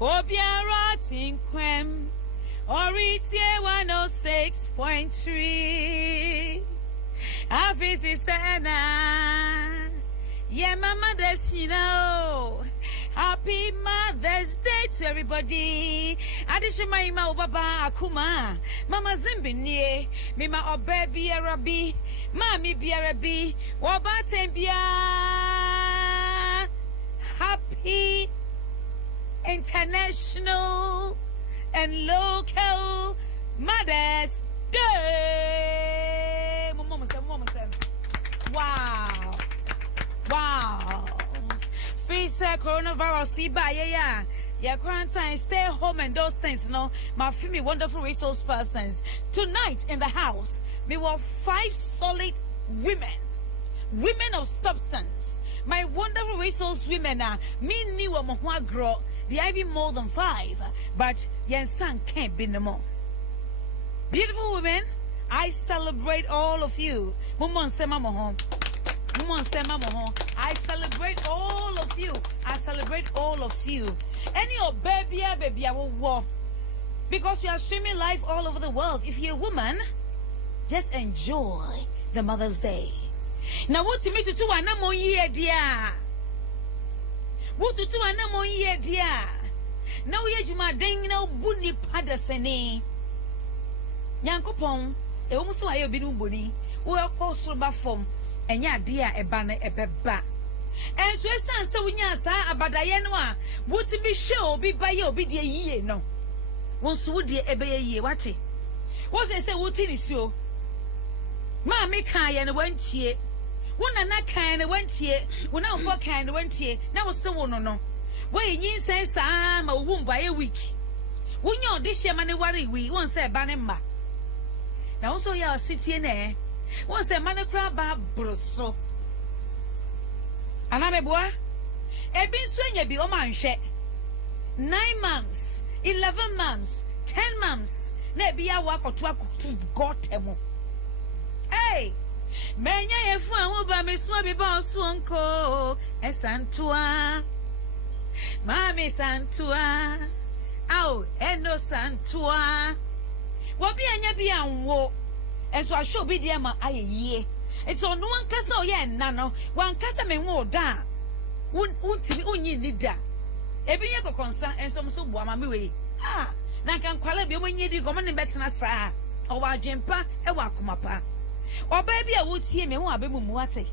Obiara tinkwem. Oritie 106.3. Afisi sana. Yeah, Mama, that's Happy Mother's Day to everybody. Adishima ima ubaba Akumaa. Mama Zimbi nie. Mima obe biarabi. Mami biarabi. Wabate bia. Happy International and Local Mother's Day. Mama say. Wow. Free coronavirus, see by yeah, quarantine, stay home and those things, my family wonderful resource persons. Tonight in the house, we were 5 solid women of substance. My wonderful resource women are me new a grow, the ivy more than 5, but yen son can't be no more. Beautiful women, I celebrate all of you. Mama say mama home. I celebrate all of you. Any of baby, I will walk. Because we are streaming live all over the world. If you're a woman, just enjoy the Mother's Day. Now, what's me to do? Anamo year, dear. What to do? Anamo year, dear. Now, you my ding no bunny padasene. Yankopon, a almost why you've been bunny. We are called Suba form. And ya dear a banner a beba. And so so we yasa abadayenwa. Would be show be by your be dear ye no. Once would dear ebe ye wati. Was I say what is you? Mammy kaya and went ye. One and that kind of went ye. When I for kind went ye. Now so no. Where ye say some a womb by a week. When you're this year money worry we won't say banema. Now also you are sitting there. Once a man crab brusso. Aname boy, a bin swing be o man she 9 months, 11 months, 10 months, ne be a walk or to got emo. Hey, Menya ye fu ba me sma be ba suonko esantua. Mami santua. Au, eno santua. Wobi anya bi anwo. And so I show be dear ma aye ye. It's on one casa ye nano, one casa me wo da. Won't me ni da. Ebi ye ko concern and some so boa mami we. Ah, na kan kwala bi mo nyedi ko mo betina sa. O wa dwempa e wa komapa. O ba bi a wotie me ho abemu mu ate.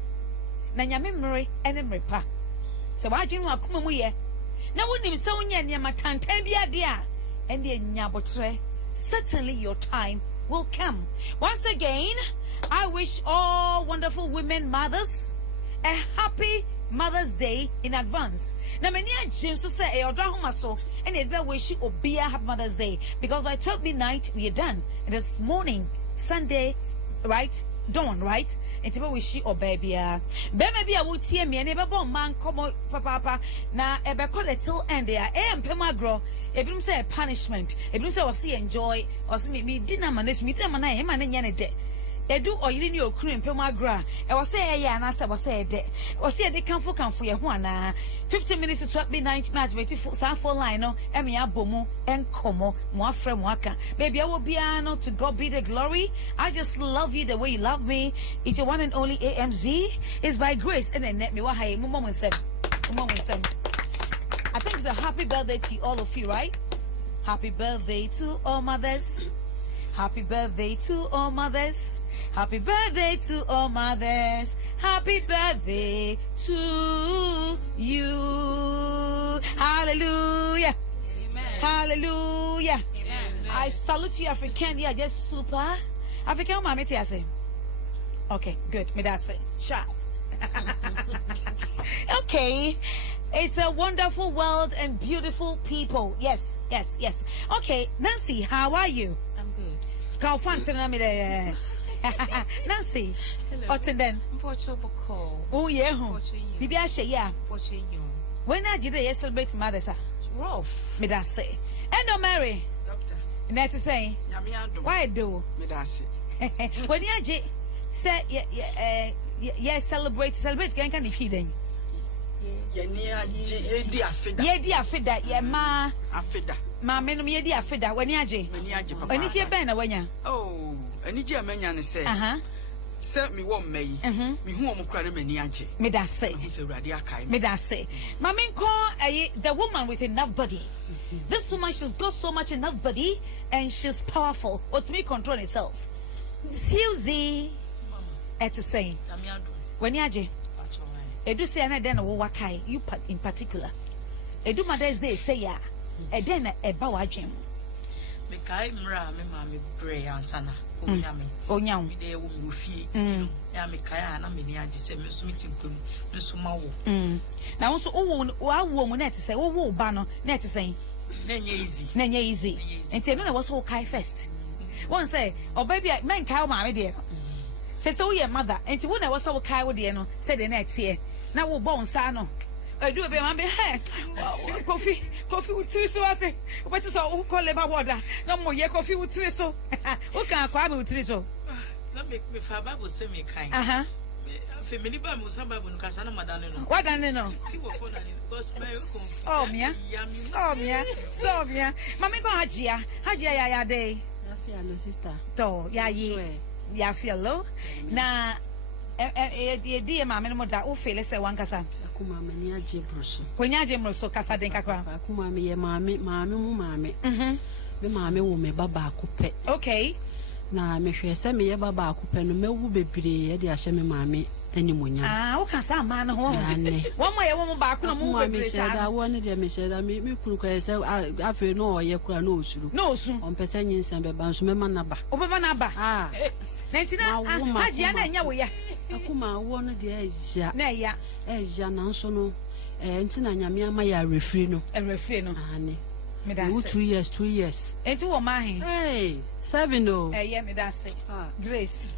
Na nyame mmere ene mrepa. Se wa dwen wa koma mu ye. Na wonim se wonya ne matantan bi ade a ene nyabotre. Certainly your time will come. Once again, I wish all wonderful women mothers a happy Mother's Day in advance. Now, many James to say, Odo Ahomaso, and it be wish you be a happy Mother's Day because by 12 midnight we are done. And this morning, Sunday, right? Dawn, right? And to wish you baby. Maybe I would see me and never born man come papa. Now, a call it till end there. Pemagro. Ebim say punishment. Ebim say was see enjoy or see me dinner manage me time and I am an yanade. Edu or you your cream pemagra. I was say yeah, and I said was say de. Was say they come for your one 15 minutes to 12 midnight match waiting for Sanford line no Emi abomo and como more friend waka. Baby I will be honored to God be the glory. I just love you the way you love me. It's your one and only AMZ. It's by grace and then let me what hey mom said. I think it's a happy birthday to all of you, right? Happy birthday to all mothers. Happy birthday to all mothers. Happy birthday to all mothers. Happy birthday to you. Hallelujah. Amen. Hallelujah. Amen. I salute you, African. Yeah, just super. African, mommy, I say. Okay, good. Me that say. Sharp. Okay. It's a wonderful world and beautiful people. Yes. Okay, Nancy, how are you? I'm good. Nancy. Hello. What's in then? Oh, yeah. Bibi Ashe, yeah. When I did a celebrate mothers, Rough. me that say. And no Mary. Doctor. Net to say. Why do? Me that's it. When you say, yeah, celebrate, can you feed them? Yeni afida. Yedi afida ye ma Afida. Ma menum yedi afida wani aje. Mani aje papa. Ani je ben na wanya. Oh, ani je amanya ne say. Se me wo mmayi. Me hu omo kura ne mani aje. Me da say. Se urade akai. Me da say. Ma men ko the woman with enough body. This woman, she's got so much enough body and she's powerful. What's me control herself? Susie, at saying, when yaje, edu say na den wo wakai, you in particular. Edu Mother's Day say ya, e den e ba wadwem. Me kai mra me ma me pray ansana. Onyam. Me dey wo mu fie. Ya me kai na me ni age say me so metimpem, me so ma wo. Na wo so wo mu na te say wo ba no na te say. Na easy. Enti no na wo so kai first. One say, oba bia men kai ma me de no. Say so ye mother, enti wo na wo so kai wo de no, say de na tie. Na wo bo nsa no. Edu be ma be he. Coffee utiri so ate. What is so call labor water. No mo ye coffee utiri so. Wo kan akwa be utiri so. Na me fa Bible say me kind. Family ba mo samba bu nkasa na madane no. Wadane no. Ti wo phone ani because me so mia. Mama ko hajia ya day. Yafia lo sister. To ya yi. Yafia lo. Na di mama no da o feel say wan kasa. Akumaa mani aje broso. Kwanya aje broso kasa den kakra. Akumaa me ye maame mu maame. Me maame wo me baba akopɛ. Okay. Na me hwɛ sɛ me ye baba akopɛ no mewu bebree ye de ahye me maame animonyam. O kan sa ma no ho. Wo mo ye wo mo ba ko no mo bebree sa. Me wo ne de me hyɛda me kunu kwa sɛ afi no ɔyɛ kura no osuru. No osu. On pɛ sɛ nyinsa bɛba nso mema na ba. O bɛba na ba. Na ntina hajia na nya wo ya. Akumaa wo no de eja. Na ya. Eja na nso no ntina nyame ama ya refri no. Refri no. Ane. Me da say 2 years. Enti wo ma he. Hey, 7 no. Yeah, me da say. Grace.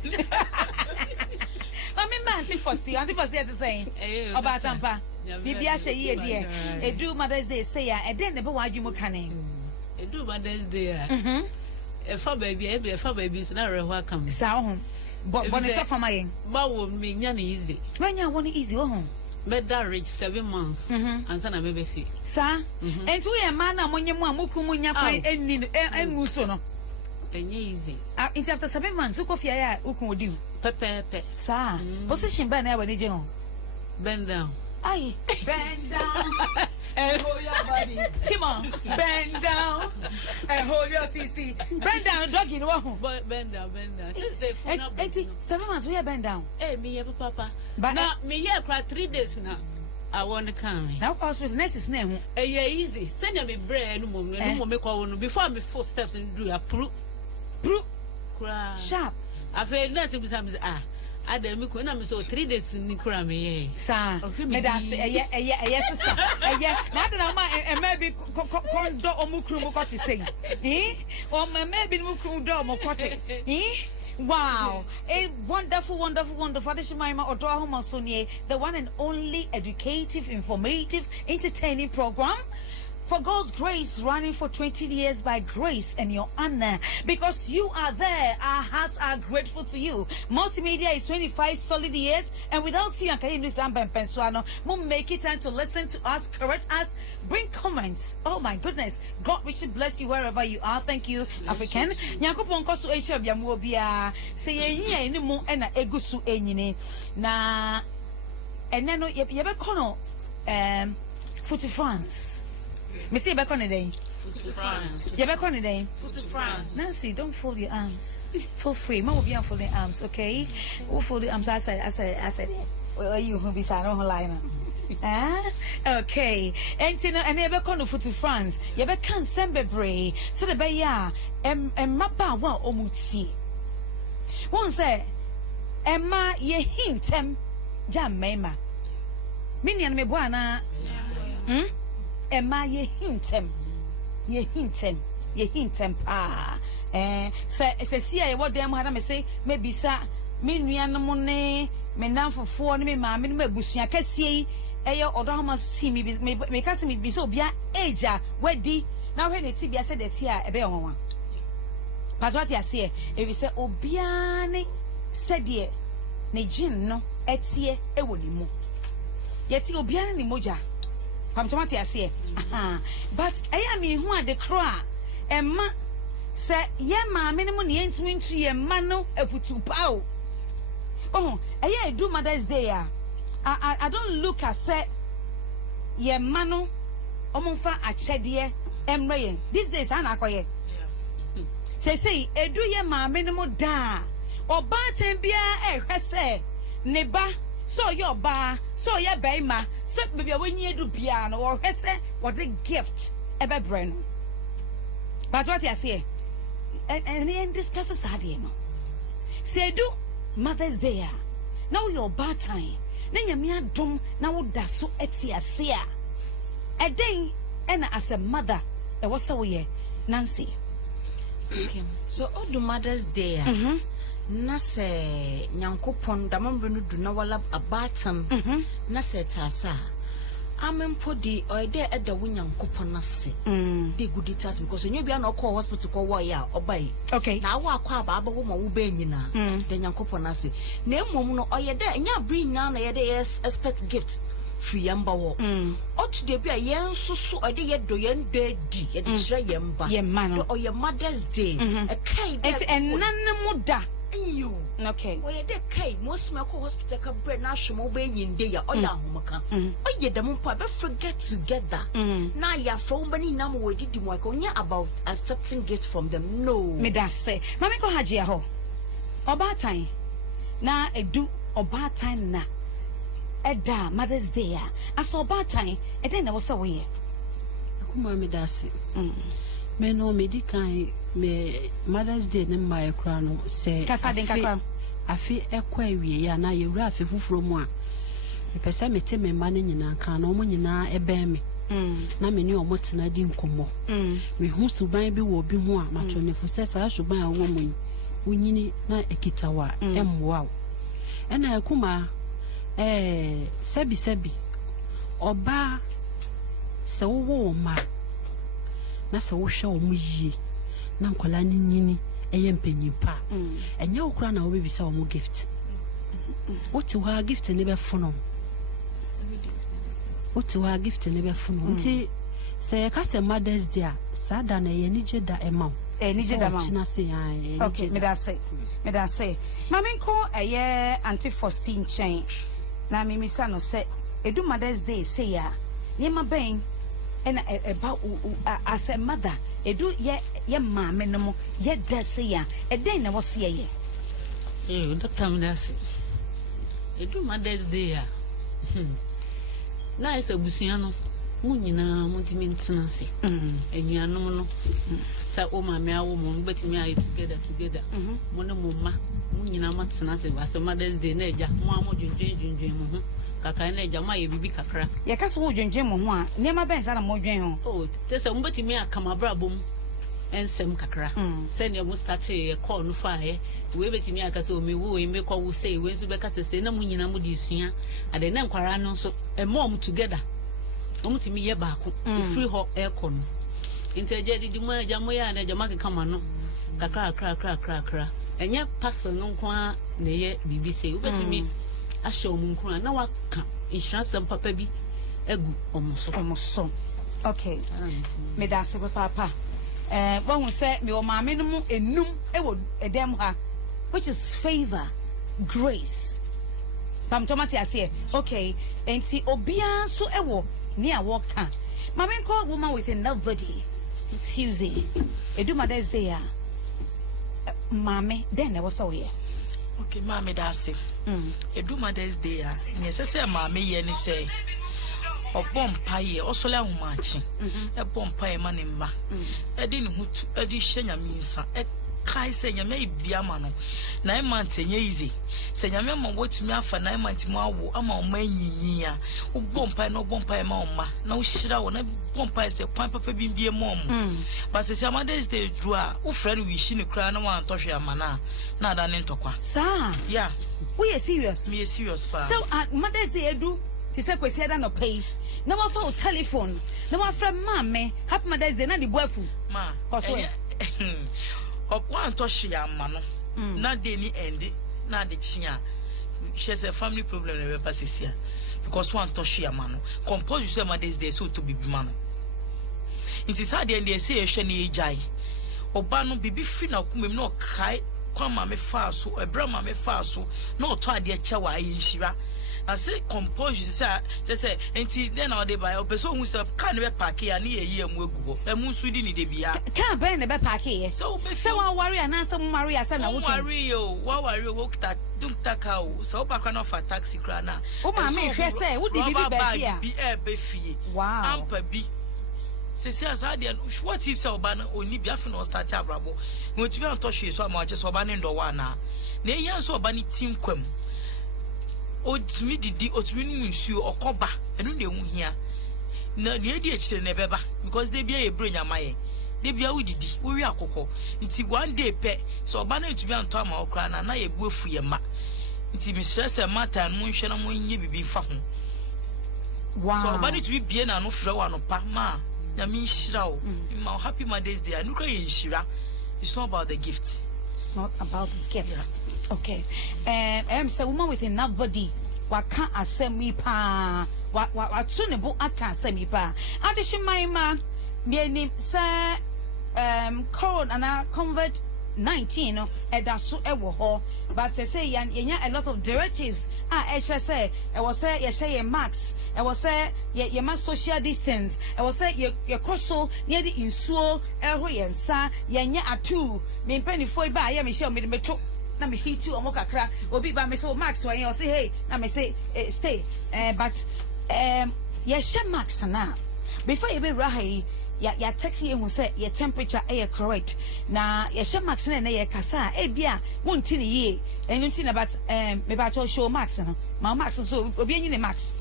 Mami anti fosi at saying. Oba tampa. Bibia hye ye de. Edu Mother's Day say ya, e den ne be wadwu mu kane. Edu Mother's Day. Efa baby so na reho akam. Sa ho. Bonito fama yen. Ma wo me nya na easy. Wanya wo easy wo ho. Me da reach 7 months. Ansa na me be fi. Sa. Enti wo ye ma na monye mu amoku mu nya kwan engu so no. Enye easy. Enti after 7 months uko fia ya ukun odi. Pepe. Sa. Position ba na ya wani je ho. Bend down. Aye. Bend down. And hold your body. Come on. Bend down. And hold your CC. Bend down, doggy. No. Bend down. Say phone up. 7 months we are bend down. Me here papa. But now me here cry 3 days now. I want to come. Now hospital nurses name. Yeah, easy. Send me bread no more me call before me 4 steps and do ya pro. Cry. Sharp. I feel nurse be some Adom me ko na me so 3 days ni kura me ye. Sa. Me da say sister. Na da ma maybe kondo omukru mo kwati say. O maybe mukru do mo kwati. Wow, a wonderful. This is my Odo Ahomaso, the one and only educative, informative, entertaining program. For God's grace, running for 20 years by grace and your honor. Because you are there, our hearts are grateful to you. Multimedia is 25 solid years, and without you, we'll make it time to listen to us, correct us, bring comments. Oh my goodness. God, we should bless you wherever you are. Thank you, African. Nyankopon koso esha biamu obia. Say ye ni mo ena egusu enyine. Na eneno yebe kono Foot to France. Me see back on the day. Foot to France. You back on the day. Foot to France. Nancy, don't fold your arms. Feel free. Mom will be unfolding arms, okay? We'll fold your arms. I said. Well, you who be sad on line. Okay. And you know, and you back on the Foot to France. You back can send bebre. So the bay ya mapa wa omutsi. One say, Emma ye hintem jam mema. Minion me buana. Emma ye hintem se see I what them had me say maybe sa me nuanom ne me namfofo ne me maame ne mabusua kasie eyo Odo Ahomaso see me ka se me bi so bia age a wadi na hwe ne ti bia se de ti a ebe honwa pato ati ase e bi se obia ne se de ne gin no etie e woni mu yeti obiara ni moja pamtomati ase but eya me hu ade kro a emma se ye maame ne mo ne entimi ntu ye ma no afutu pao oh eya do Mother's Day I don't look at say ye ma no omonfa achede emre these days ana akoye say edu ye maame ne mo da oba ten bia ehwese ne ba so your ba so your baima so baby when you do piano or hese what the gift ebe brain but what you say and discuss sadie no say do Mother's Day now your bad time na nyame adom na wo da so etiase a den and as a mother e was so ye Nancy okay so Odo Mother's Day na se nyankopon da mambre no du na wala abatam na se tasa amempo di oide eda wo nyankopon na se dey good it as because onye bia na call hospital ko wo ya obai okay na wo akwa aba wo ma wo ba nyina de nyankopon na se na emom no oyede nya bring na na yede expect gift free yamba wo otu de bia yen susu ode ye do yen de di ye de kire yamba ye man o Mother's Day e kai de enanemu da you okay oye de kai most medical hospital ka bread na hwemo ba nyinde ya oya ahomaka oye dem mpa be forget together na ya from bani na mo didi mo ka onya about accepting gift from them no me da say mama ko haje ho oba time na edu oba time na eda Mother's Day as oba time e den na wo say we Akumaa me da say me no medical me Mother's Day ne my kra no say afi ekwa awie ya na yewura afi fufuro mu a pese me te me ma ne nyina kan na omo nyina ebe me na me ni omo tena di nkomo me hu suban bi wo bi hu a macho ne fu se sa suban a wo mu unyini na ekitawa emwa ena Akumaa sebi oba se wo ma na se wo hwe omo yie na nkola ni nyini eye mpanyipa enya okura na obebisa omo gift oti wa gift ne be fono nti se ka se Mother's Day sada na ye ni jeda ema ni jeda ma china se okay me da say mama nko eye Auntie Faustine chen na mimi sa no se edu Mother's Day say ya nyema ben ena about as a mother edu ye maame no mo ye da se ya eden na wo se ye Dr. Mdasi edu Mother's Day na esa busia no mo nyina mo timi ntena se enuanom no sa o maame awo mo betimi ayi together mo ne mo ma mo nyina ma tena se as Mother's Day na eja mo amodwendwen mo ho kakra na eja ma ye bibi kakra ye ka so dwendwen mo ho a nema ben sa na mo dwen ho oh te se mo betimi akamabra bom ensem kakra se ne mo start e call no fa ye we betimi aka so me wo e me kwa wo say we nso be ka se na mo nyina mo di sua ade na nkwara no so e mom together omo timi ye baako e free ho e ko no inteje didi mo aja mo ya na aja ma kama no kakra enye parcel no kwa na ye bibi say we betimi asha omunkura na waka insurance papa bi egu omoso okay me da se papa when say me o maame no mu enum ewo edem ha which is favor grace pam tomati ase okay enti obia so ewo ni a woka maame call woman with nobody Susie edu Mother's Day maame then e was away okay maame da se edu Mother's Day nyesese maame ye ni say obompa ye osole ahomachi ebompa ye manimma edi ni hutu edi hyenyame nsa kai se nyame bia ma no 9 months enye easy se nyame ma wotumi afa 9 months mu awo ama o manyinyi a obompa no obompa ye ma oma na wo hira wo na bompa se kwan papa bimbie mom but se Mother's Day dru a wo friend wi shi ni kra na wan tohwe amana na ada ne ntokwa sa yeah we are serious me serious fa so Mother's Day edu ti se kwesi ada no pay na wa fa o telephone na wa fra mama happy Mother's Day na di boafu ma cause we opwan to hye amano na de ni end na de chia she say family problem na be pasisia because one touch your man compose you say Mother's Day so to be man it is hard and they say a shiny jai obano bibi free na kumem no kai kwa mame fa so ebra mame fa so no to ade chawa yishira I say compose you say enti then all dey by person who say can be park ya na ye mu egugo emu su di ni de bia can be na be park here so one worry and answer worry asa na wo worry o wa worry wo kita taka o so ba kwa no fa taxi kra na o ma me hwe say wo di bibi ba fia bi e be fie wow ampa bi se asade what if say oba na oni bia fe no start abrabo mo ti bi an to hwe so ma che so oba ne ndo wa na na eyan so oba ne tin kwam otumi didi otumi nsuo okoba enu na ehu hia na ne edi echire na beba because they bia ebro nyamaye they bia udidi wo wi akokọ nti one day pe so oba na etumi anto ama okra na ebu efu ye ma nti mi stress e mata no nhwe na mo nye bibi fa ho wow so oba na etumi bie na no frɛ wa no pa ma na mi nhira o ma happy Mother's Day anu kra ye nhira it's not about the gift it's not about the gift yeah. Okay. Say woman with enough body. What can't assembly pa? What tunable? I can't assembly pa. Addition, my man. Me name sir. Corona and I convert 19. That's so ever. But they say a lot of directives. I say I was say you say max. I was say you must social distance. I was say you coso near the insuo. And sa yenya atu. Me penny for buy. Ya me show me the meto. Na me hit you omokakra obi ba me say max when you say hey na me say stay but ya share max na before you be rahai ya text you who say your temperature correct na ya share max na ya kasa e bia wonti ne ye enunti na but me ba show max no ma max so obi enyi ne max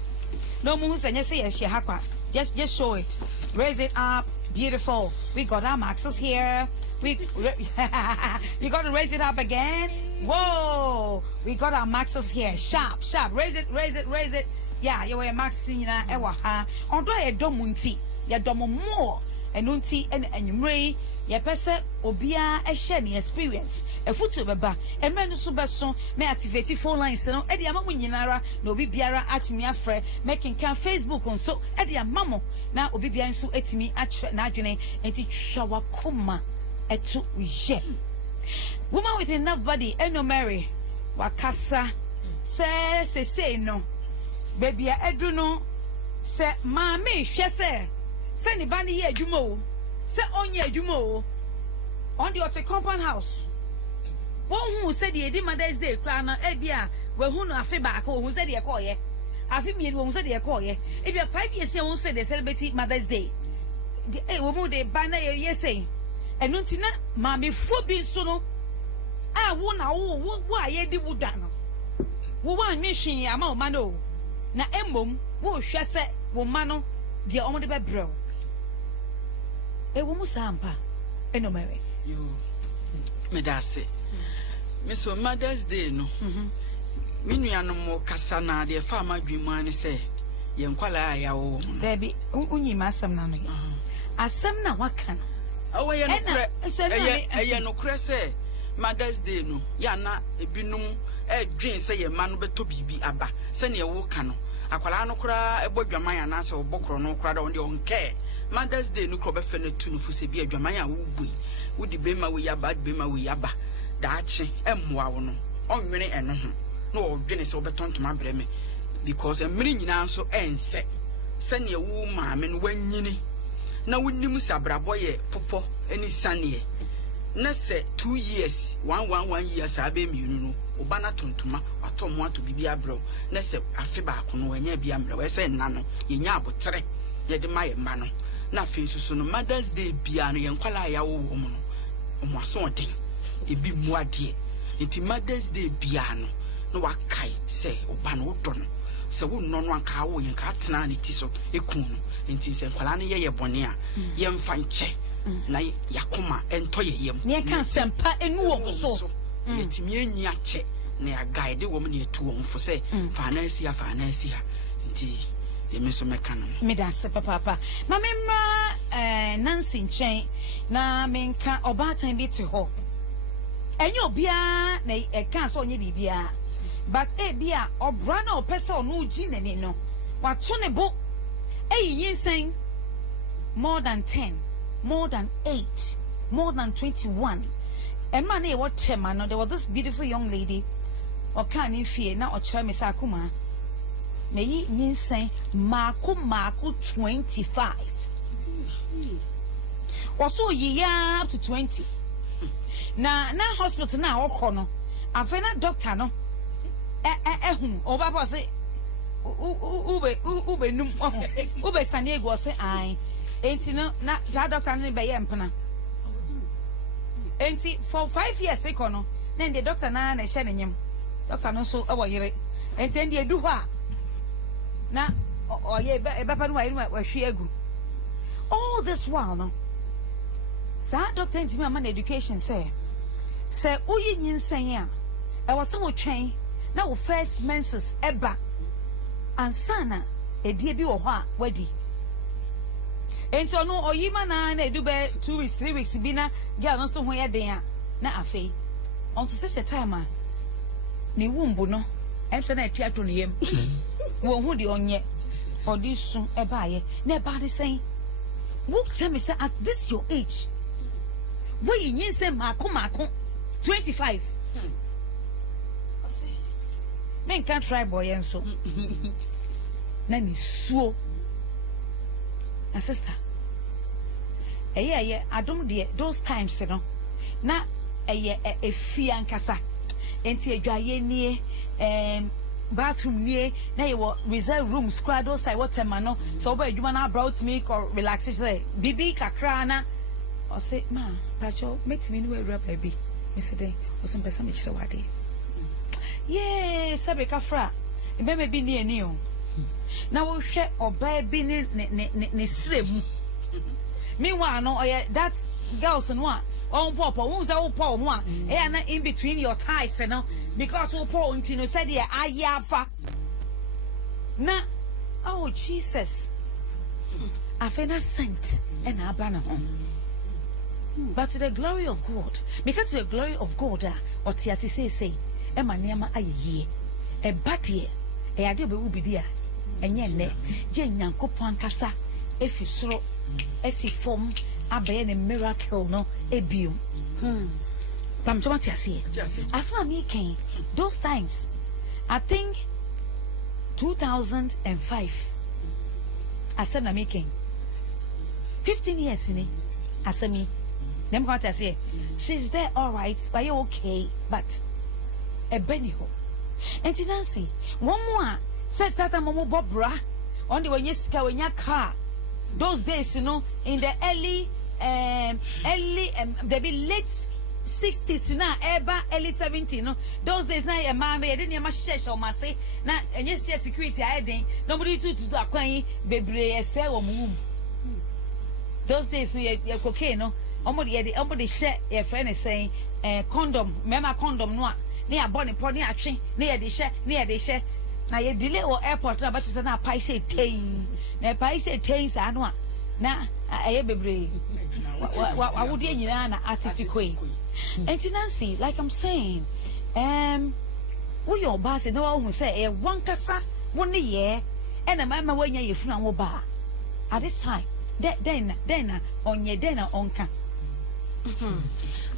no mu hu say ya share hakwa just show it raise it up beautiful we got our maxes here you got to raise it up again. Whoa, we got our maxes here. Sharp. Raise it. Yeah, you were maxing na ewa ha. Ondo e domunti. Ya domo more. Enunti enyumre. Ya pese obia e share ni experience. E futu beba. E menu so beso me activate phone lines no. E di ama nyinara na obi biara atimi afre. Making can Facebook on so e di amamo na obi bia nso etimi atwe na adwene enti twa wakoma etu ye. Woman with enough body, eno Mary, wakasa, say no, baby, edru no, say mami, say ni bani ye jumo, say onye jumo, on the ote compound house. One who said the Mother's Day crana, ebia, we who no afi back, who said the call ye, afi me who said the call ye. If you 5 years, you won't say they celebrate Mother's Day. The woman de banner ye say. Enunti na mami fo bi so no a wo na wo aye di wuda no wo wa nwehwen ama o ma no na emom wo hwe se wo ma no de o mo de bebrel e wo mu sampa eno mere yo me da se me so Mother's Day no me nuano mo kasa na de fa ma dwemu an se ye nkwala ya wo no baby unyi ma asem na no ye asem na waka no awoye no kure say Mother's Day no ya na ebinum dwen say ye ma no beto bibi aba se ne wo ka no akwala no kura ebodwaman ya na se obokro no kura da on de onke Mother's Day no kro be fe na tu no fu se bi adwaman ya wo bui wudi be ma we ya ba be ma we ya ba da ache emmoa wo no onwene eno ho na odwene se obetontoma breme because emiri nyina so ense se ne wo maame no wanyini na wonnim sabrabo ye popo eni sane na se 2 years 1 years abe miunu no oba na tontoma atom ato bibi abro na se afe ba kono anya bi amre we se nna no ye nya abotere ye de maye ma no na afe susu no Mother's Day bia no ye nkwala ya wo mu no omo aso oden ebi mu ade nti Mother's Day bia no wakai se oba no do no se wo no no anka wo ye nka tena ne ti so ekun no nti se nkwala no ye bone a ye mfa nche na yakoma ento ye yem ne kan sempa enu wo so yetimi enyi ache na ya guide wo me etu wo mfo se fa na asi ha nti de me so meka no me da se papa ma me mra Nancy nchen na me nka obatan bi te ho enye obia na e kan so onye bibia but e bia obra na opese onu uji nene no What's on a book? Saying more than 10, more than 8, more than 21. And man, what chairman? There was this beautiful young lady, or can't you fear now? Or try me, Akumaa. May ye say Marco 25. Or so ye up to 20. Now hospital now or corner. I find a doctor no. Oh, Papa say ube num ube Saniego say I ain't no na doctor no be yempana. Ain't for 5 years sekono. Then the doctor na share him. Doctor no so our yere. Ain't they do ha. Na ye bepa no wa hwe agu. All this while no. Sa doctor ntimi am na education say uyi nyinsan a e was so twen na wo first menses eba ansana edie bi wo ho a wadi ento no oyima na edu be 2 weeks 3 weeks bi na girl no so ho ye den a na afei on to such a time a ne wumbu no em se na atiato no yem wo hu de onye odisu eba ye na eba de sen wo tell me say at this your age where you say mako 25 men can't try boy and so nani suo na sister Adom de those times no na e fie ankasa enti adwaye nie bathroom nie na ye reserve room squad those side what time no so oba adwuma na brought me or relax say bibi kakra na o say ma pacho make me no ewura baby me say dey o say pesa me chire wade sabe kafra mbeme bi ni ani o na wo hwe oba bi ne sremu meanwhile no that girls no on pop who say wo pop ho a na in between your thighs no because wo pop unti no said ye ayafa na oh Jesus afena sent and abana ho. But to the glory of God, because to the glory of God, what he say, Emma Nema aye, a batie, a idea be dear, and yen, Jen Yanko Pancasa, if you saw a si form, a bear a miracle, no, a beam. Pamtomatia say, as for me came, those times, I think 2005, I said, I'm making 15 years in it, I said me. Them what I say, she's there all right, but you okay, but a benny ho. And Nancy, one more said that Momo Bobra on the when you scour in your car. Those days, you know, in the early there be late 60s now, early 70s, no. Those days now a man they didn't much share or must say now and yes security I didn't nobody to acquire baby say or move. Those days you cocaine, no. Omodi share your friend is saying condom, mema condom no near bonny pony action, near the share. Now you delay or airport, but it's an paise tain. Na paise tains anwa. Na a baby. What would you attitude queen? And Nancy, like I'm saying, we your boss no one who say a one cassa 1 year and a mamma when you from bar. At this time, then on your dinner on can.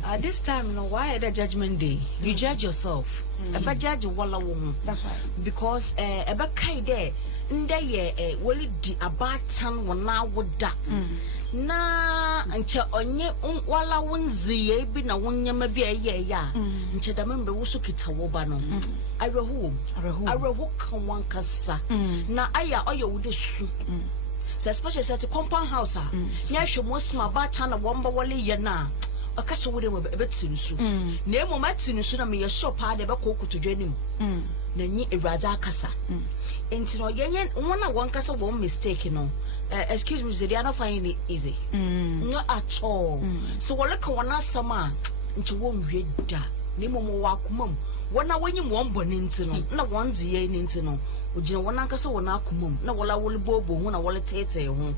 At this time, no, why at the judgment day? You judge yourself. About judge walla woman. That's right. Because about kai there, ndeye will it about tan when now would da. Na ancha onye wala wunzi bi na wonya mabi ya nche da membe wusu kitawoba no arehu kan wankasa na aya oyo wude su so especially at the compound house nya hwemo sma bata na womba wale ye na akasha wude mo betinu su na emo matinu su na me ye shop ha de be kokotodwanim na nyi ewraza akasa enti no yenye wona wankasa wo mistake no excuse me, they are not finding it easy. Not at all. So we look one asama into one read that. Nemo wakumum. When you want bonintino, no one's ye nintino. Would you want to one akumum? No, while I will bobo when I will take home.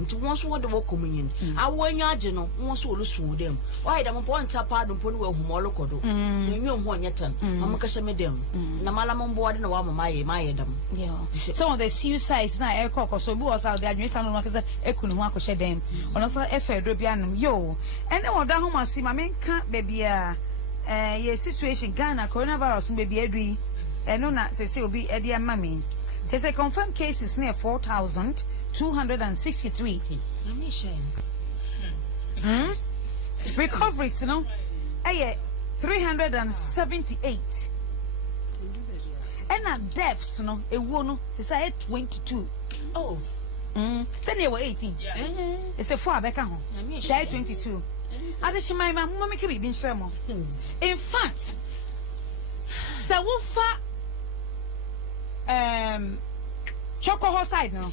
Nti won so wode wo communion awanyu age no won so olu su dem why dem point apa do ponu we humolo kodo enyu ho onyetan amukashe medem na mala mo boade na wa mama ye dem some of the suicides na e kokko so bi was out there adwin sanu no kase ekunu ho akoshe dem ono so efe do bia nam yo ene Odo Ahomaso ma menka bebia ye situation Ghana coronavirus baby adui eno na say obi e dia mami say confirmed cases near 4,263 let me share recoveries no 378 and deaths no ewo no say 22 say near 18 it's a 4 abeka ho say 22 adishimai ma mo make bi nhyeremo in fact se wo fa choco side no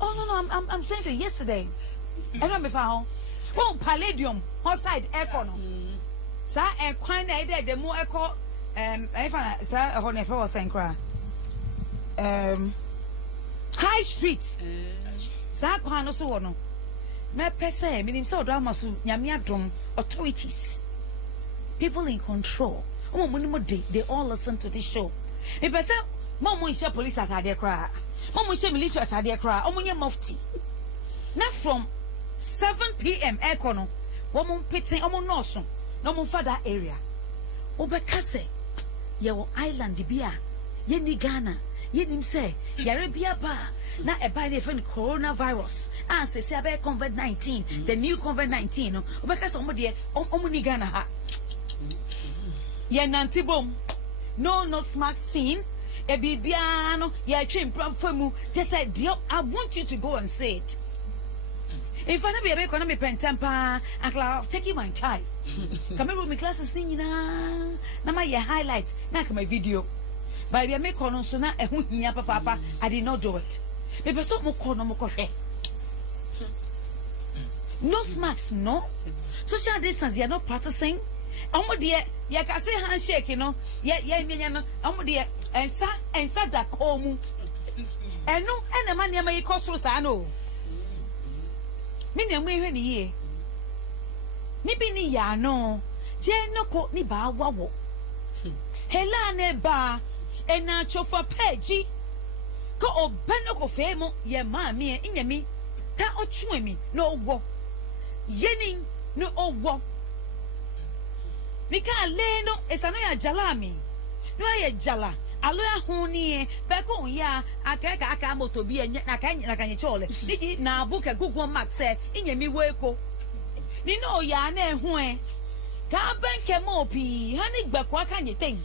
no I'm saying that yesterday I don't be fa ho palladium side echo no sa e kwan na ide de mo echo fa sa ho na fa was enkra high street sa kwan no so wo no me pese minim se Odo Ahomaso nyame adom authorities people in control they all listen to this show me pese mo insha police atade kra mo insha military atade kra omunye mufti na from 7 p.m. ekono wo mo pitin omo noso no mo fa that area obekase ye wo island bia ye ni Ghana ye nim se yare bia ba na e ba dey friend coronavirus say about COVID-19 the new COVID-19 no obekase omo de omo ni Ghana ha ye nantibom no not vaccine e bibia no ye twem famu just said I want you to go and say it if I be able to me pentempa akla taking my time come me classes ni na my highlight na my video by be make kono so na ehu hia papa I did not do it me person mo kono mo kohwe no smacks no social distance you are not practicing omo de ye ka say handshake no ye mienya no omo de ensa da komu eno ena ma ne ma yi kosoro sa no me ne mo ehwe ni ye ni bi ni ya no je no ko ni ba wawo hela ne ba ena chofa peji ko obeno ko femo ye ma mi e nyami ta ochuemi no wo yenin no owo Mika leno esano ya jalami no ya jala alo ya huni be ko ya aka moto bi enye na kanye chole niji na abuke Google Maps say inyemi weko ni no ya na ehu ka benke mo pi ha ni gbekwa kanye ten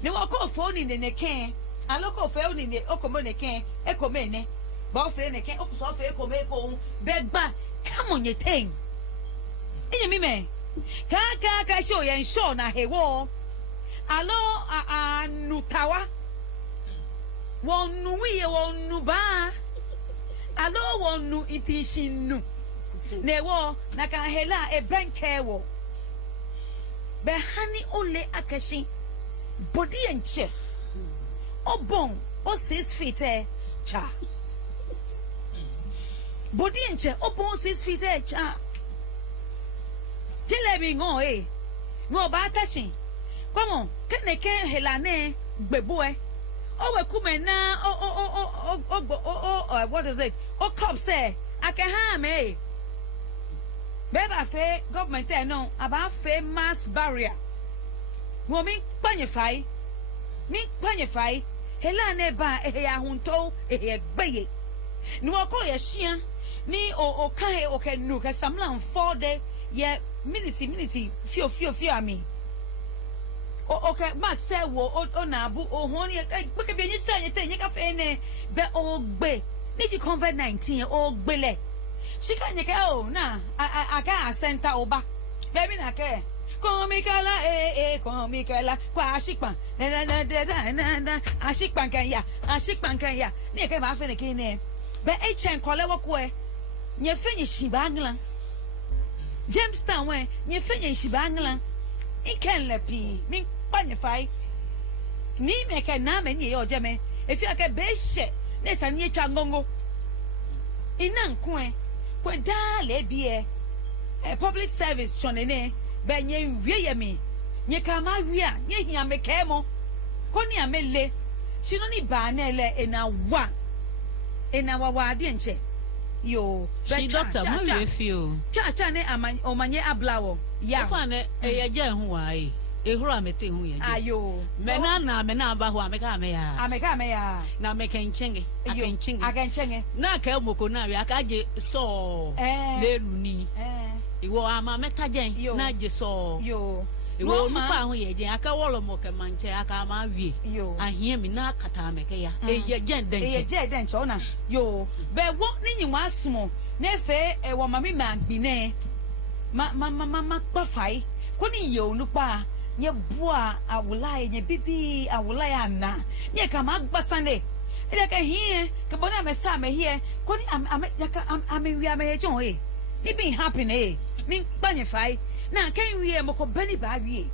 ni wo ko phone ni ne ken alo ko fe ni ne okomo ne ken ekome ne ba fe ne ken okuso fe ekome ko be gba kamo nye ten inyemi me ka show yen show na hewo alo anutawa wonu wiye wonu ba alo wonu itishinu newo na ka hela e benke wo be hani ole akashi body enche obon o 6 feet cha body enche obon 6 feet cha Jelebi ngo ngo ba tashin komo kene ke helane gbebo o we kume na what is it o cop say ake ha me beba fe government no aba fe mass barrier wo mi panyefai helane ba ya hunto gbeye ni wo ko ye hia ni o kan o ke nu ka samlan 4 day ye minute fio ami okay max say wo o na bu o ho ni be bi nyi tanye te nyi ka fe ne be o gbe ni ji COVID-19 o gbele shika nye ka o na aka center oba baby na ke komikala komikala kwa ashikpan na ashikpan kan ya ni ke ba fe ne ke ne be echen kole wo ko nye fe nyi shibangla Jamestown when you finish Bangla, in can lepi, mean panify. Ni make a name in your jemme. If you like a base shit, nesa ni etwa ngongo ina nkwe kwa da le bie public service chonene benye wie ye me nye kama wia nye hia me kemo koni amele shino ni ba na ele ena wa ade nche yo she doctor ma we feel cha ne omanye ablawo ya fa ne ye je hu wa ehuru amete hu ye ayo mena aba ho ameka me ya na me kenchenge akenchenge na ka moko na we aka je so lelu ni iwo ama meta jen na je so yo iwo nupa ho ye jen aka wolo mo ke manche aka ma wie ahia mi na kata ameka ya eye jen den chona yo be wo ni nyinwa asomo na fe wo mami ma gbine ma kpafai koni ye onupa nye bua awulai nye bibi awulai ana nye kama agbasane ida ka hie ke bona me sa me hie koni ame wi ame hejo ni be happy mi gbanye fai na kan wi e moko bani ba wi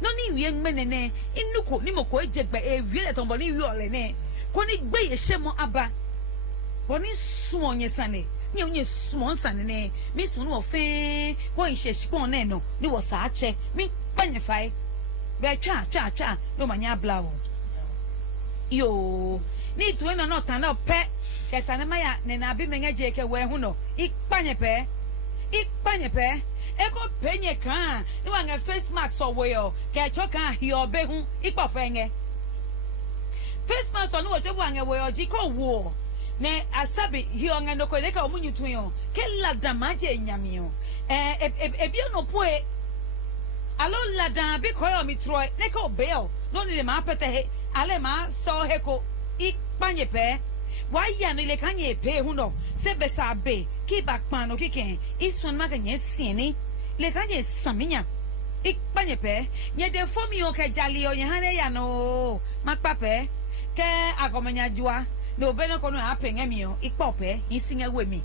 no ni wi nmenene inuko ni moko ejegba e wi le ton bo ni wi ole ne koni gbe ye shemo aba boni sumo nye sane nye sumo sane ne mi sumo no fe wo ise shipon ne no ni wo sa ache mi panify be twa no manya blawo yo ni tu na no tan no pe kesa ne maya ne na bi menga je ke we hu no ikpanyepe eko penye kan ni wa nga face mask so we yo ke choka hi obe hu ipopenye face mask so no wo chobu anga we oji ko wo ne asabi hi onga no ko le ka omunyutu yo ke la damaje nyame yo ebi no poe alo ladan bi koyo mi troy ne ko beo no ni ma pete he ale ma so he ko ikpanyepe wa ya ni le kanye pe hu no se be sa be ki bakpan no kiken isun ma kanye sini le kanye saminya ikpanyepe nye de fomi o ke jali o yehane ya no makpape ke agomanya jua no be no ko no apenye mi o ikpope hisinga we mi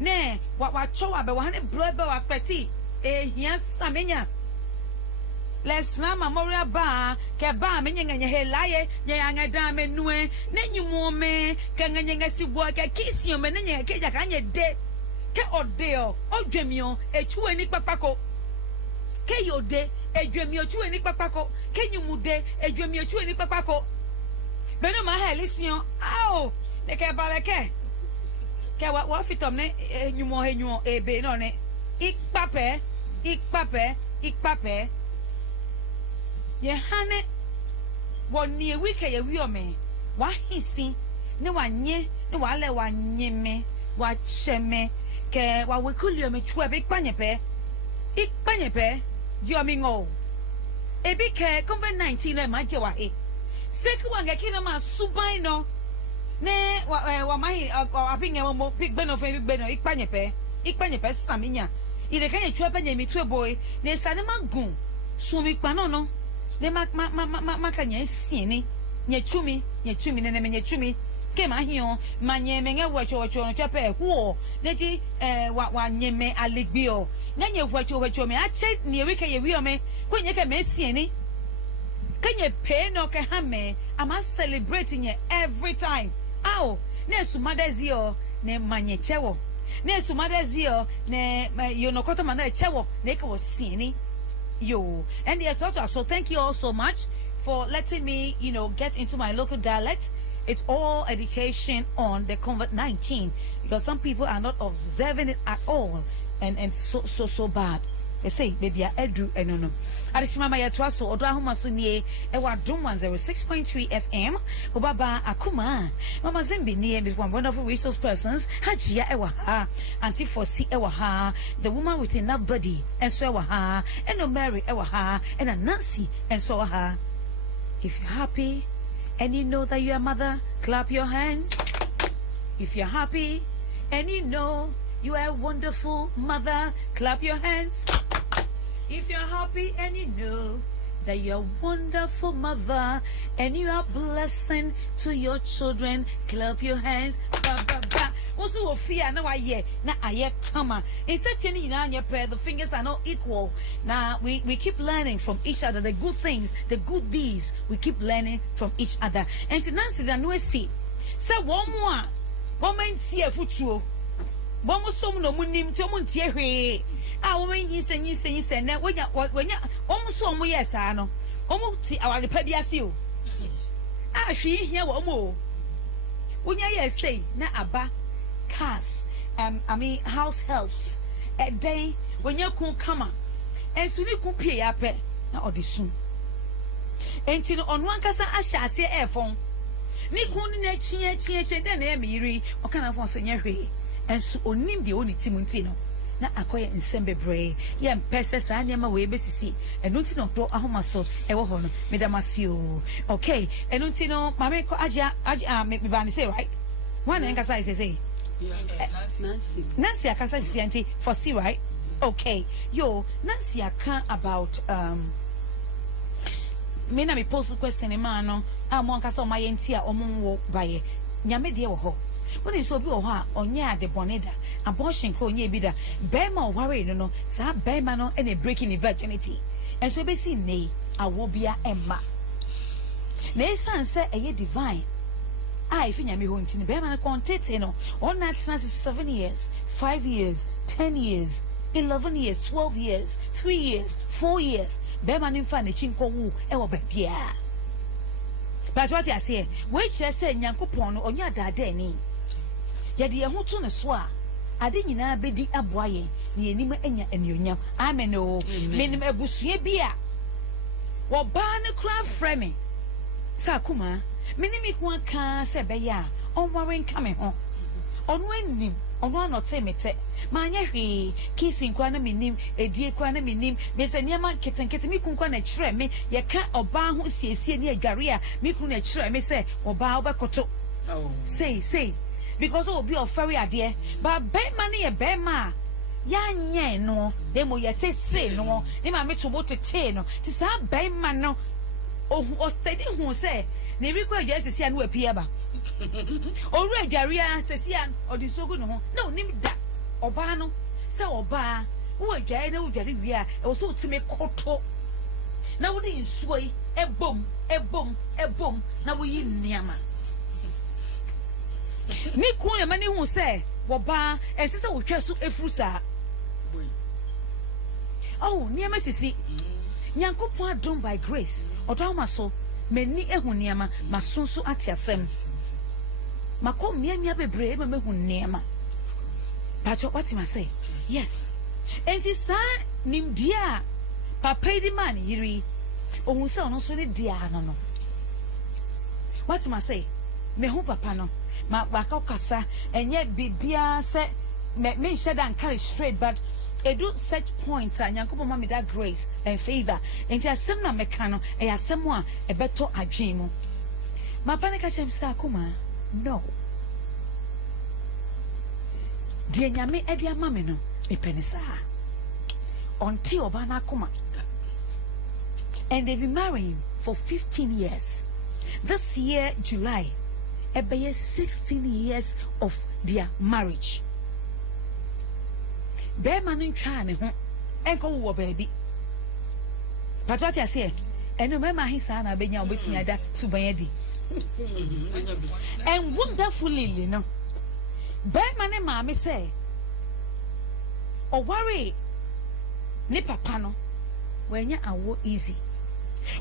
ne wa chowa be wa ne blobe wa peti hia samenya lesna memorial ba ke ba me nyenye helaye nye anga da me nue ne nyumo me ke nyenye sibo ke kisio me ne nye ke ja kanye de ke odeo odwemio echuwe ni papako ke yode edwemio chuwe ni papako ke nyumude edwemio chuwe ni papako beno ma helisio ao ne ke baleke ke wa fitom ne nyumo ebe no ne ikpape ye hane woni ewike ye wiome wa hisi ne wanye ne wale wanyeme wa cheme ke wa wekulio me chue be ikpanyepe diomingo ebi ke COVID-19 no ma je wa seku wange kino ma subai no ne wa mai apinge mo big beno ikpanyepe saminya ile kanye chue penye mitwe boy ne sane magun sumi kpano no ne ma kanye sieni nye chumi ne me nye chumi ke ma hio ma nye me nge wacho no chepe huo ne ji wa nyeme alegbio nye wacho me ache ni wike ye wiome kwenye ke me sieni kanye pe no ke hame ama celebrating ye every time ao ne sumadezio ne manyechewo ne sumadezio ne yonokoto mana chewo ne ke wo sieni yo and the thought so thank you all so much for letting me get into my local dialect. It's all education on the COVID-19 because some people are not observing it at all and so bad. They say baby I edu enono adishima ma yetwa so Odo Ahomaso nie Adom 106.3 FM obaba Akumaa mama Zimbi nie be one wonderful resource persons Hajia ewa ha Auntie Fosi ewa ha the woman with enough body and so ewa ha and Mary ewa ha and a Nancy and so ha. If you're happy and you know that you're a mother, clap your hands. If you're happy and you know you are a wonderful mother, clap your hands. If you're happy and you know that you're a wonderful mother and you are blessing to your children. Clap your hands. Ba, ba, ba. Also, fear no aye na aye kama. Instead, the fingers are not equal. Now we keep learning from each other. The good things, the good deeds, we keep learning from each other. And to Nancy, the no see. Say one more. Woman see a futuo. One more some no munim to muntie. Ah, woman, you say, now when you almost one more yes, I know. Almost our repediasio. Ah, she here one more. When you say, na aba. Cars, house helps. A day when you can come and soon you could pay up now or the soon. Until on one casa, I shall say air phone. Nikun chin, then Emiri, or can I want Senor and so on him the only Timontino. Na akoya nsembe bre ya mpese sa nyama we besisi enunti no Odo Ahomaso ewo ho no medamasio. Okay, enunti no mame ko aja me bani say right one nkasa say Nancy akasa sianti for see right. Okay, yo Nancy aka about me na me post question ma no amo nkasa o mayenti a omonwo baye nyame de wo ho woni so bi wo ho a onye ade boneda abortion ko onye bi da bema o worry no sa bema no e breaking the virginity and so be see nei awobia emma na esan eye divine. If you nyame ho ntini be man kontete no on that 7 years 5 years 10 years 11 years 12 years 3 years 4 years be man mfa na chinko wu e wo ba bia but what you say we che say nyankopon no onya dada ani ye de ye ho to ne so a ade nyina bedi aboaye na yenim anya anuonyam amen o menim abusua bia wo ba ne kra frame sa Akumaa minimi kwa ka se be ya onware nka me ho onu anim onu anote mete ma anya hwe kissing kwa na minim edie kwa na minim be se niam ketenkete mi kunkwa na kire me ye ka oba ho siesie ni adware a mi kunu na kire me se oba obekoto say because obi ofari ade ba be ma ne ye be ma ya nye no demo ye tete no ni ma me to bo tete no ti sa be ma no o steady hu se ne bi kwa gya sesi anu apia ba oru adware a sesi an odisogu no ho na onim da oba no se oba wo adware na wo dware wi a e wo so time koto na wo di nsuo yi ebom na wo yi nniama ni kun e mani hu se wo ba e se wo twa so efuru sa oh nniama sisi Nyankopon adom by grace Odo Ahomaso meni ehu niama masonso atiasem makom miamia bebre me mehu niama but what him say yes enti sa nimdia papa di man yiri ohun se ono so ne dia no what him say me hu papa no ma baka kasa enye bibia se me sheda and carry straight but edu such points Nyankopon ma me that grace and favor enti asem na meka no e asem a ebeto adwen mu ma panika chem say Akumaa no die nyame e dia ma me no me penisa until oba na Akumaa and they've been married for 15 years this year July ebe 16 years of their marriage. Be man try ne ho enko wo baby but what you say eno me ma hisa na benya obetimi ada suban adi and wonderfully no be man e ma me say o worry ni papa no wenya awo easy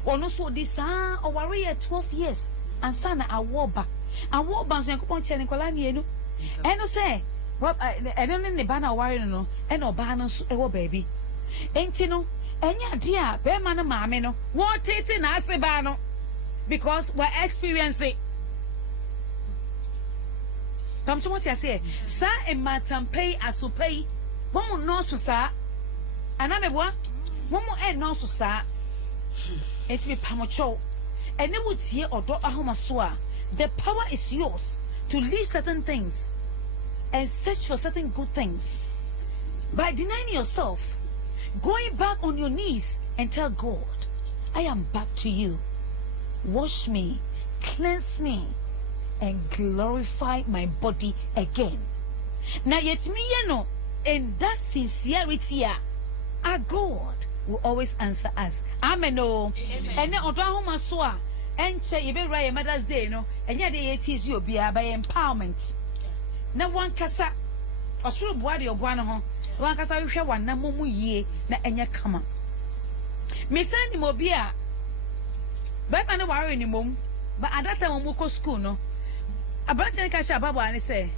ono so this o worry 12 years and sana awo ba so yankopon che ne kola mienu eno say what eno ne ba na worry no eno ba no so ewo baby enti no enya dia be ma no maame no what tete na ase ba no because we're experiencing come to what you say sa e matampei asopei womu no so sa anamebwa womu no so sa enti be pamocho ene mutie Odo Ahomaso a the power is yours to leave certain things and search for certain good things by denying yourself, going back on your knees and tell God, I am back to you. Wash me, cleanse me, and glorify my body again. Now yet me in that sincerity, our God will always answer us. Amen. Oh, and then Odo Ahomaso and you be right Mother's Day, and yet it is you be by empowerment. Now one kasa osuru boade obuano ho one kasa hwehwe wana momu yie na enye kama. Me send him obi a Bible no worry ni mom, but at that time we go school no. Abranche ka sha babo ani say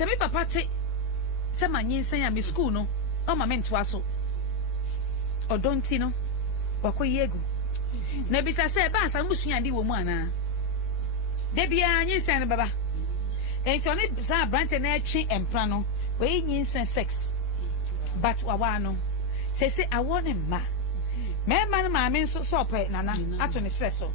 me papa te say manyinsan ya me school no o ma me ntoa so odonti no wakoyi egu na bisa say ba asa musua ndi wo mu ana de bia nyinsan no baba enti oni bisa abranche na atwe empra no we nyinsan sex but wawa no say I want him ma me man ma me so pe nana ato ne stress so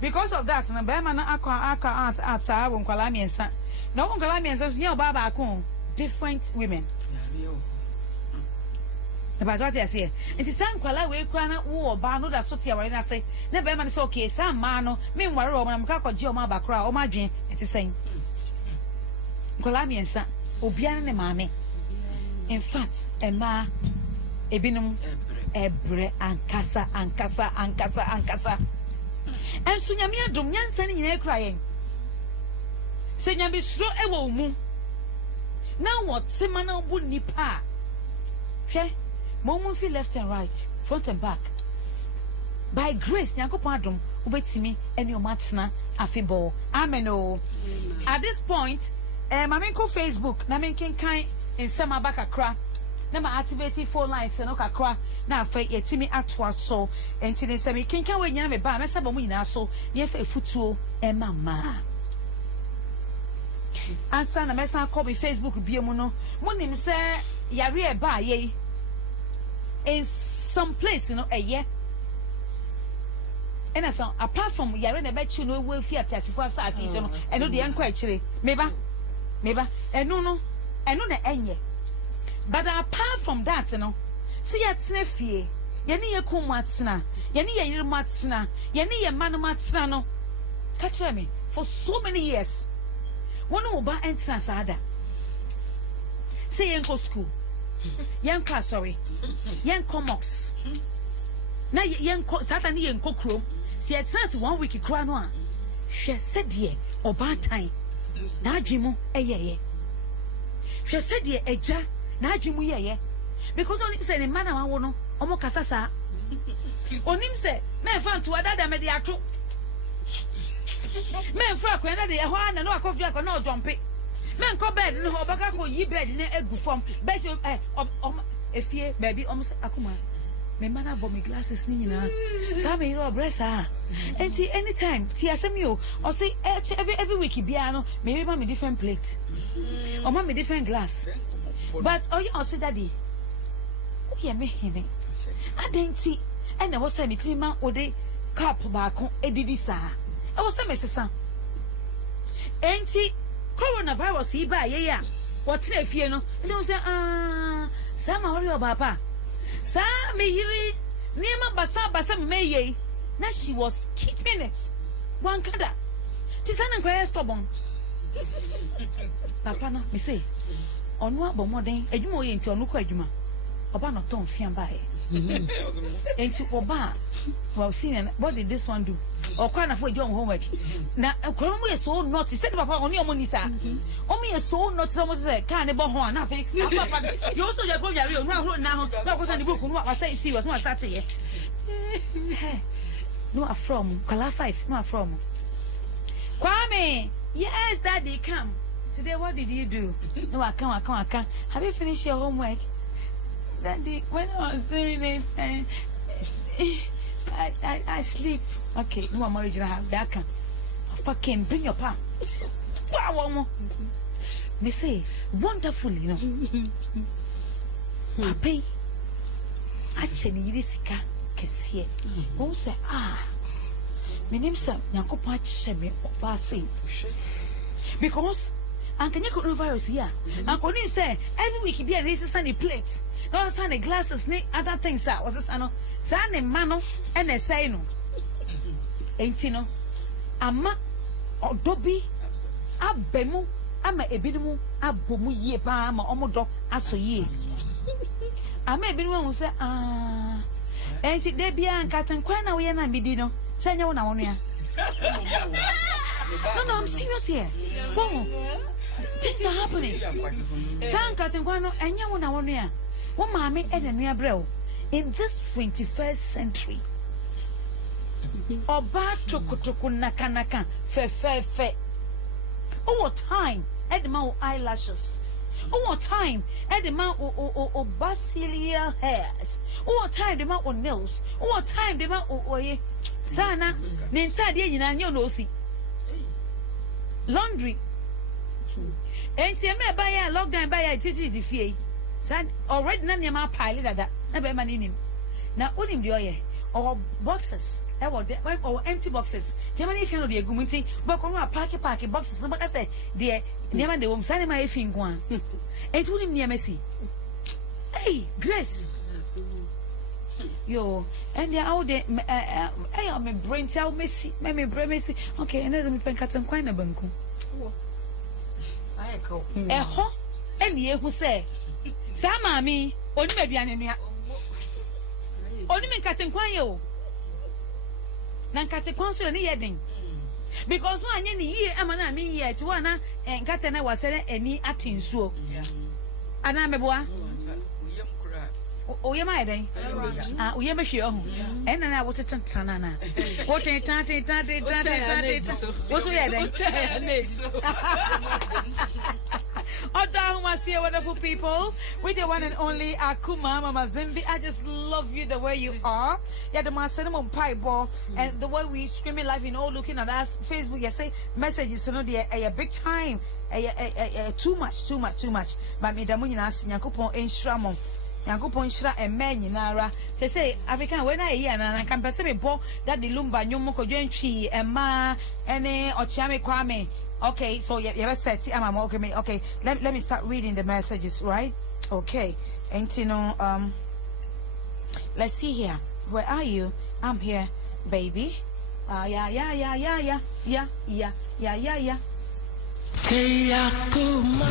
because of that na be man aka at sa won kwala miensa na won kwala miensa so nya oba ba ko different women about what I say it is san kwala we kwa na wo oba no da so tia ware na say na be man say okay san ma no me nware o na mka kwaje o ma ba kra o ma dwen it is saying kwala miensa obia ne maame in fact ema ebinum ebre ankasa enso nyame adom nyansa ne nyina ekura yen se nyame suro ewo mu na what se mana obu nipa hwe mo mu fi left and right front and back by grace nyankopon adom obetimi ene o matena afebo amen o at this point mama ko Facebook na men kan in sama bakakra na ma activate phone lines no kakra na afa yetimi atwa so enti ne sami kenkan we nyina me ba me saba mu nyina so ye fa futuo e mama ansa na mesa call me Facebook biemu no munim se yare e ba ye in some place eye and as apart from yare na be chi no we fi atasifo asase so no eno de enko akire meba eno no na enye. But apart from that, see ya tnefie, yani ye kumatsna, yani ye matsna, yani ye manumatsna no. Catch me for so many years. One uba entrance sada. Say yenko school, yenka sorry, yenko mox. Na yenko satani yenko chrome. See it says 1 week cranoa. She said ye or bad time. Na jimu ye. She said ye eja. Na jimu ye because onim say ne man na wo no omo kasa sa onim say me fa nto adada me de ato me fra kwenda de ho ana no akofi akọ na ojompe me nko bed no obaka ko yi bed na egu form be se efie baby omo say Akumaa me man abo me glasses ni nyina sa me hero bresa enti anytime ti asem yo o say every week bia no me remember me different plate o ma me different glass. But oh you say daddy oh yeah me hene adenti and na was say me timi ma ode cup baako edidi sa e was say me sesa enti coronavirus yi ba ye ya what na fie no and they say sa ma worry about papa sa me yiri niema basa me ye na she was keeping it one kada ti sa na nkwa stubborn papa no me say onu abomoden adwuma oye nti onu ko adwuma oba no ton fian bae enti oba well seen what did this one do or kwa na for your homework na kwaro mo ye so not said papa oni omo ni sa omo ye so not so mo say kan ne bo ho na fe papa you also you go yare onu ahoro na ho na ko sa ni book nu wa say serious no start here no from kala 5 no from Kwame yes daddy come. Today, what did you do? No, I can't. Have you finished your homework? Daddy, when I was doing it, I sleep. Okay, no more. You have that. Fucking bring your palm. Wow, me say wonderful, Papi, actually, you sika kesie. Who say me name say Nyankopon ache me oba say because and can you coronavirus here? And can you say every week be a race and plate? No sunny glasses, other things. Was a son, son and mano, and a say no. Ain't you know? Ama or Dobby, Abemu, Ama Ebimu, Abumu ye palm or Omodo, aso ye. I may be one who say, ain't it there be and cat and quite now we are not be dino. Say no one here. No, I'm serious here. Whoa, things are happening. San cat and quano and you one here. One mammy and a near bro in this 21st century. Oba toko naka fe. Over time, at the mouth eyelashes. Over time, at the mouth o basilia hairs. Over time, the mouth o nails. Over time, the mouth o sana. Inside the you know see. Laundry. And see, I buy a lockdown by a titi the fee. San already none of my pilot at that. Never man in him. Now, what him do ye? Or boxes. Or empty boxes. Tell me if you know the agumiti, but on a parky boxes. Like I say, dear, never the home sign my thing one. And told him near Messi. Hey, Grace. Yo, and the out there, I am a brain tell Messi, maybe Messi. Okay, and then we cut and quite a bunko. I go. And ye who say, Sama me, only maybe an only me cutting quayo. Nankate konso ni yedin because one any year amana me yet one and katana was said any atinsuo ana meboa o yema eden o yema hwe ho en na wo tetana na wo tetan wo so yeden Odo Ahomaso, wonderful people, with the one and only Akumaa, Mama Zimbi. I just love you the way you are. Yeah, the master on pie ball and the way we screaming live, looking at us. Facebook, you say messages, a big time, too much. But me, the money nas, Yankupon in Shramon, Yankupon Shra and men, Nara. Say, African, when I hear and I can perceive ball that the Lumba, Yomoko, Jointry, and Ma, and or Chame Kwame. Okay, so you ever said, okay, let me start reading the messages, right? Okay, and let's see here. Where are you? I'm here, baby. Yeah. Akumaa,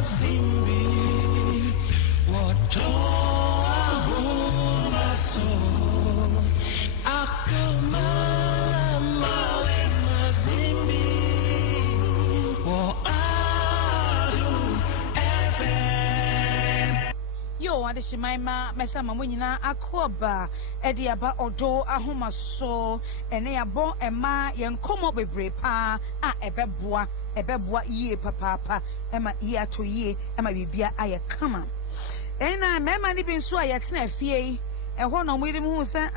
Zimbi, Odo Ahomaso, Akumaa. Yo, I just my mesa mamunina akoba ediaba Odo Ahomaso ene yabo ema yenkomo bebre pa a ebeboa ye papa ema ye ato ye ema bibia aye kama ena mema ni binso ayetena fie eho no mwiri mu se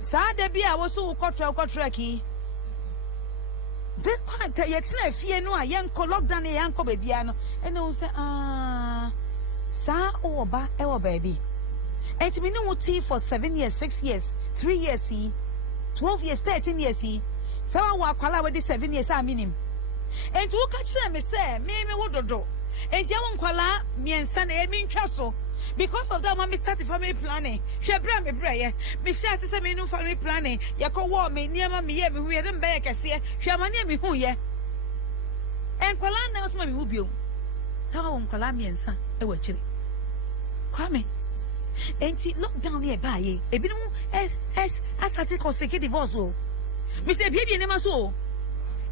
sa da bia wo so kotra ki this quite yetena fie no a yenko lockdown e yanko bebia no ena wo se Sa oba ewo baby. And me no tea for 7 years, 6 years, 3 years, 12 years, 13 years. So I walk with the 7 years I mean him. And to catch them say, me would. And you won't call me and son a mean castle. Because of that, mommy started family planning. She brought me prayer. Me share to me no family planning. Yako war me near me, who had them back. I see, she am near me who ye. And Colana was my mobile. So I won't call me and son. Kwame enti lockdown here ba ye ebi no as asate consecute divorce o me say bia nema so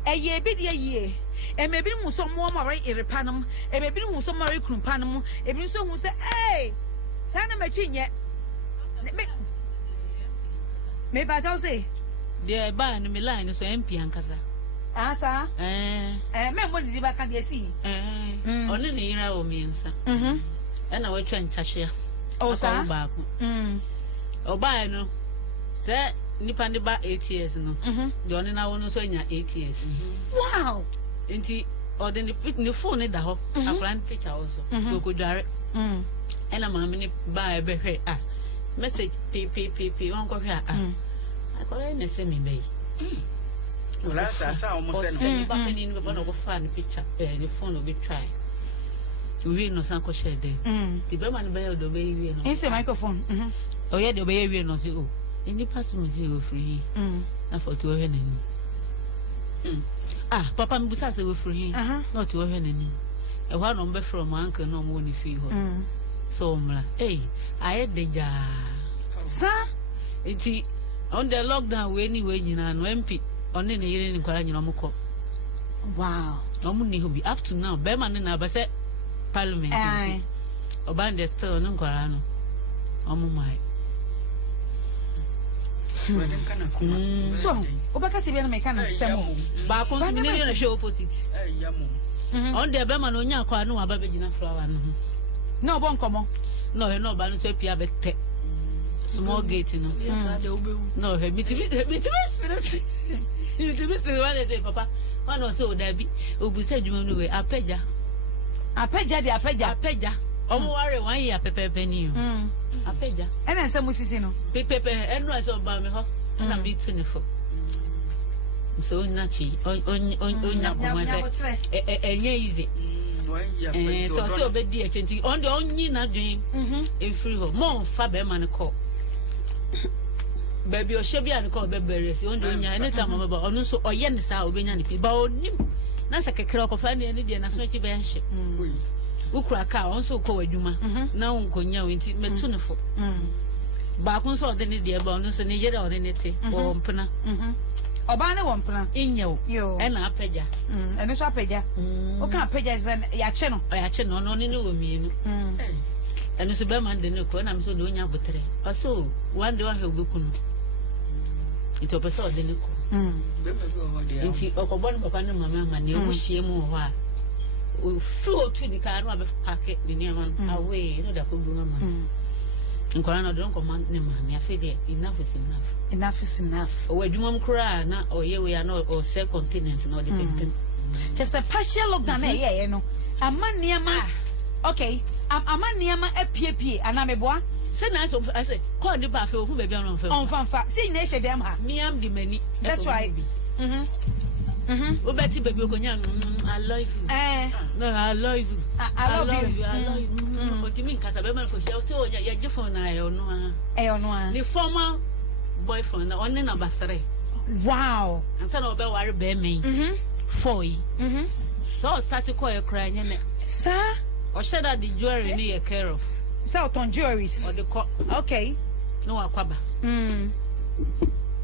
eye ebi de ye e me bi no so mo mare irepanom e me bi no so mare krumpanom e bi so hu say eh sa na machi nye me ba taw say de ba no me line so MP ankasa asa me mo di ba ka de si oni ni ira o miensa ena we twa nchahia o sa ba ku oba no se nipa ne ba 8 years no de oni na wo no so nya 8 years wow enti ode ni phone da ho akran picture also go dare ena ma me ni ba e be hwe message pp won ko hwe akora ne se mi be Rasa almost no go find picture the phone will be try. We no sanko share there. The be man be do be we no. It's a microphone. Oh yeah, the be we no say oh. Any person me say go free. Na for to he nani. Ah, papa me busa say go free. Not to he nani. E wa no be from uncle no mo ni fi ho. So mla. Hey, I had the ja. Sir, Enti on the lockdown we anyway nyina no MP on ne yire ni kwara nyina mukọ. Wow. No mu ni hobi up to now be man na ba say parliament enti. Obande still no kwara no. Omo mai. So, obaka se bia na meka na semo. Ba consume ne na show opposite. On the be man onya kwa no aba be gina flower no. No bon komo. No, no ba no so pia be te. Small gate, you know. No, papa. One or so, Debbie, who said you know, a peja. A peja. Worry 1 year, Pepe Penny. A peja. And then some Musino. Pepe, and was all by me, and I'm be 24. So, Nachi, easy. So, bed dear, on the only not dream in free home. More Faber man call. Baby, or shabby and call berries. You don't know anytime about on so or yen sow being any people. But that's like a crock of any Indian as much bench. Ukraka also call Juma. Now, Conya into Metunifo. Bakun saw the Nidia bonus and Niger or anything or Pena. Obana wampana In you and a peja. And it's a peja. Okay, peja and ya channel. I channel no me. And it's a beman the new and I'm so doing your butter. Also, one day I will book. It's a person the new. Into Okobon Papa Mamma, and you wish him more. We flew to the car, rubber packet, the near one away, you know that could go on. In Corona don't command me, I figure enough is enough. Enough is enough. Or do mom cry now, or here we are not, or say continents, no dependent. Just a partial look down there, you know. A man near my. Okay, a man near my PAP, and I'm a boy. Say nice, I say, call the buffet who may be on fanfa. See, nation them. Me, I'm the many. That's right. Oh, Betty, baby, I love you. No, I love you. I love you. I love you. What do you mean? Because I remember so you're different. I don't know. The former boyfriend, the only number 3. Wow. And son of a worry bear me. 4. So I started call you crying. Sir? Or said that the jewelry near care of. South on jewelries. Or the court. Okay. No, Aquaba.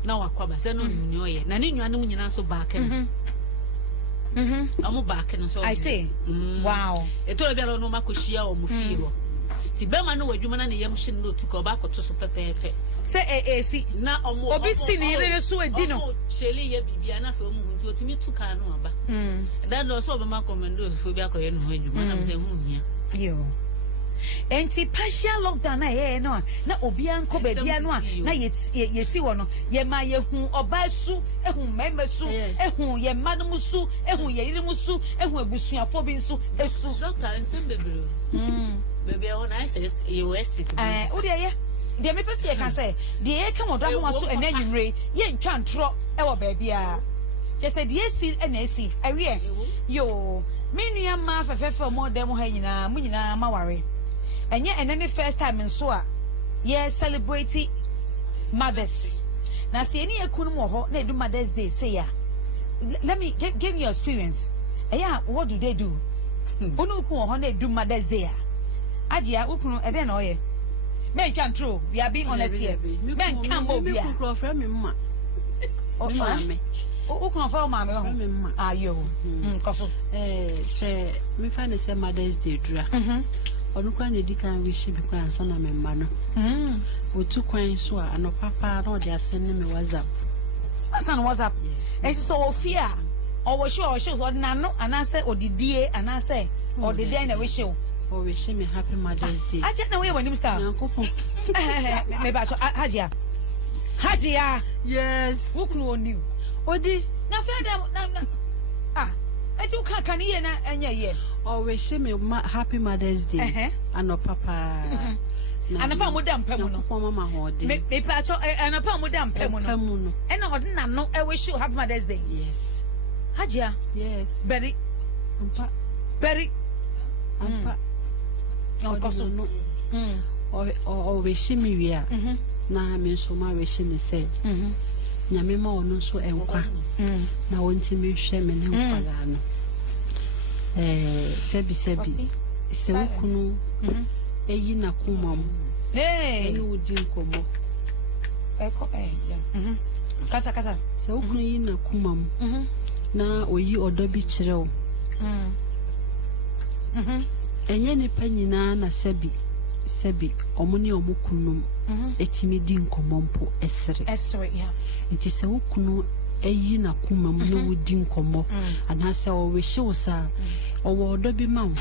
No, Aquaba. Then no, no, yeah. Nani, you are no so back. I'm back and so I say. Wow. It told me no Makushia or Mufio. The Bema no woman and the Yamshin no to go back or to super pepe. Say, see, now or more. Obviously, neither so a dinner. Shelly, Bibiana for to me to Canova. Then also the Malcolm and those who be a coin when you saying, you. Enti partial lockdown na ye no na obi anko ba bia no na ye si wono ye ma ye hu obasu ehu memesu ehu ye manum su ehu ye yirim su ehu abusuafo bi nsu esu doctor nsem bebere baby I want I say you estate o de me pese ye kan say de ye ka modo ahoma so enanwumre ye ntwa ntro e wo ba bia je say de esi na esi awie yo menua ma fefefe mo dem ha nyina mu nyina maware and then first time in Soa, celebrating mothers. Now, see any kunum they do Mother's Day. Say ya. Let me give me your experience. Yeah, what do they do? Unuku they do Mother's Day. Ajia ukunu and then oye. Men can true. We are being honest here. Men can go be a friend. Ukunu for mamma. Ah, you. Koso. Say me find say Mother's Day. Onukwa ne kan wish bi kwa ansa na memma no otu kwan so a no papa no de asenne me WhatsApp yes and so fear or we sure so na no anase odidie anase odidie na we show o wish me happy Mother's Day aja na we wanim star yankopon me ba so hajia yes wukunu onu odi na fe na eti uka ye na anya ye o wish me happy Mother's Day ano papa anapa modam pemu no mama hodi me pa cho anapa modam pemu no e na odi na no e wish you happy Mother's Day. Yes. Hajia. Yes. Very ampa koso no o we shimi wi a na me so ma we shimi se nyame ma ono so enkwa na wonti me hwe me ne nkwala no sebi se ukunu eyi na kumam eni udi nkomo kasa se ukunu yi na kumam na oyi odo bi kirew enye ni panyina na sebi omuni omukunum etimi di nkomompo esre ya nti se ukunu eyi na kumam na wudi nkomo anase o we hyewosa owo odo bi ma wo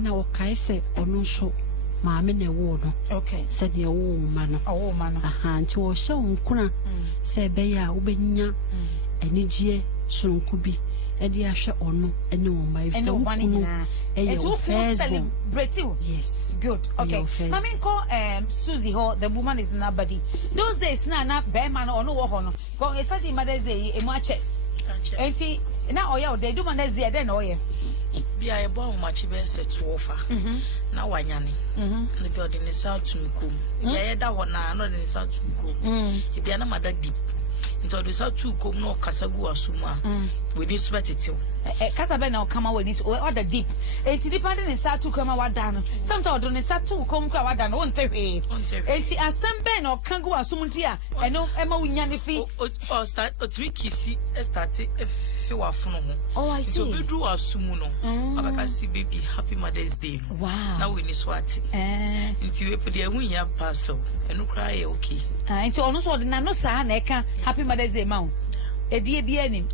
na wo kai se ono so maame na wo no okay se de wo ma no aha nti wo hye wo nkuna se be ya wo benya anigye sonku bi edi ahwe ono ene wo ma se ukunu eyo celebrate. Yes, good. Okay, mami call Susie ho, the woman is nobody those days na be man or no wo no go e study Mother's Day e mo ache enti na oya o dey do Mother's Day then oya bia e bo machi be se tuofa na wanyane na bi odi ne sa tunkum bia ye da ho na no ne sa tunkum e bia na mada deep nti odi sa tunkum no kasagu asuma we need to betetew kasa be na kama we need order deep enti depending in sa tunkum ma wada no sometimes odi ne sa tunkum kra wada no wonte hwe enti asem be na kangu asum nti a eno e ma wunyane fi o start otimi kisi start fi wa funu ho oh I see so be do asumu no abaka si baby happy Mother's Day no wow na we ni swati nti we pede hu ya parcel eno kra ye okay enti ono so de na no sa na e ka happy Mother's Day ma wo edie bi anim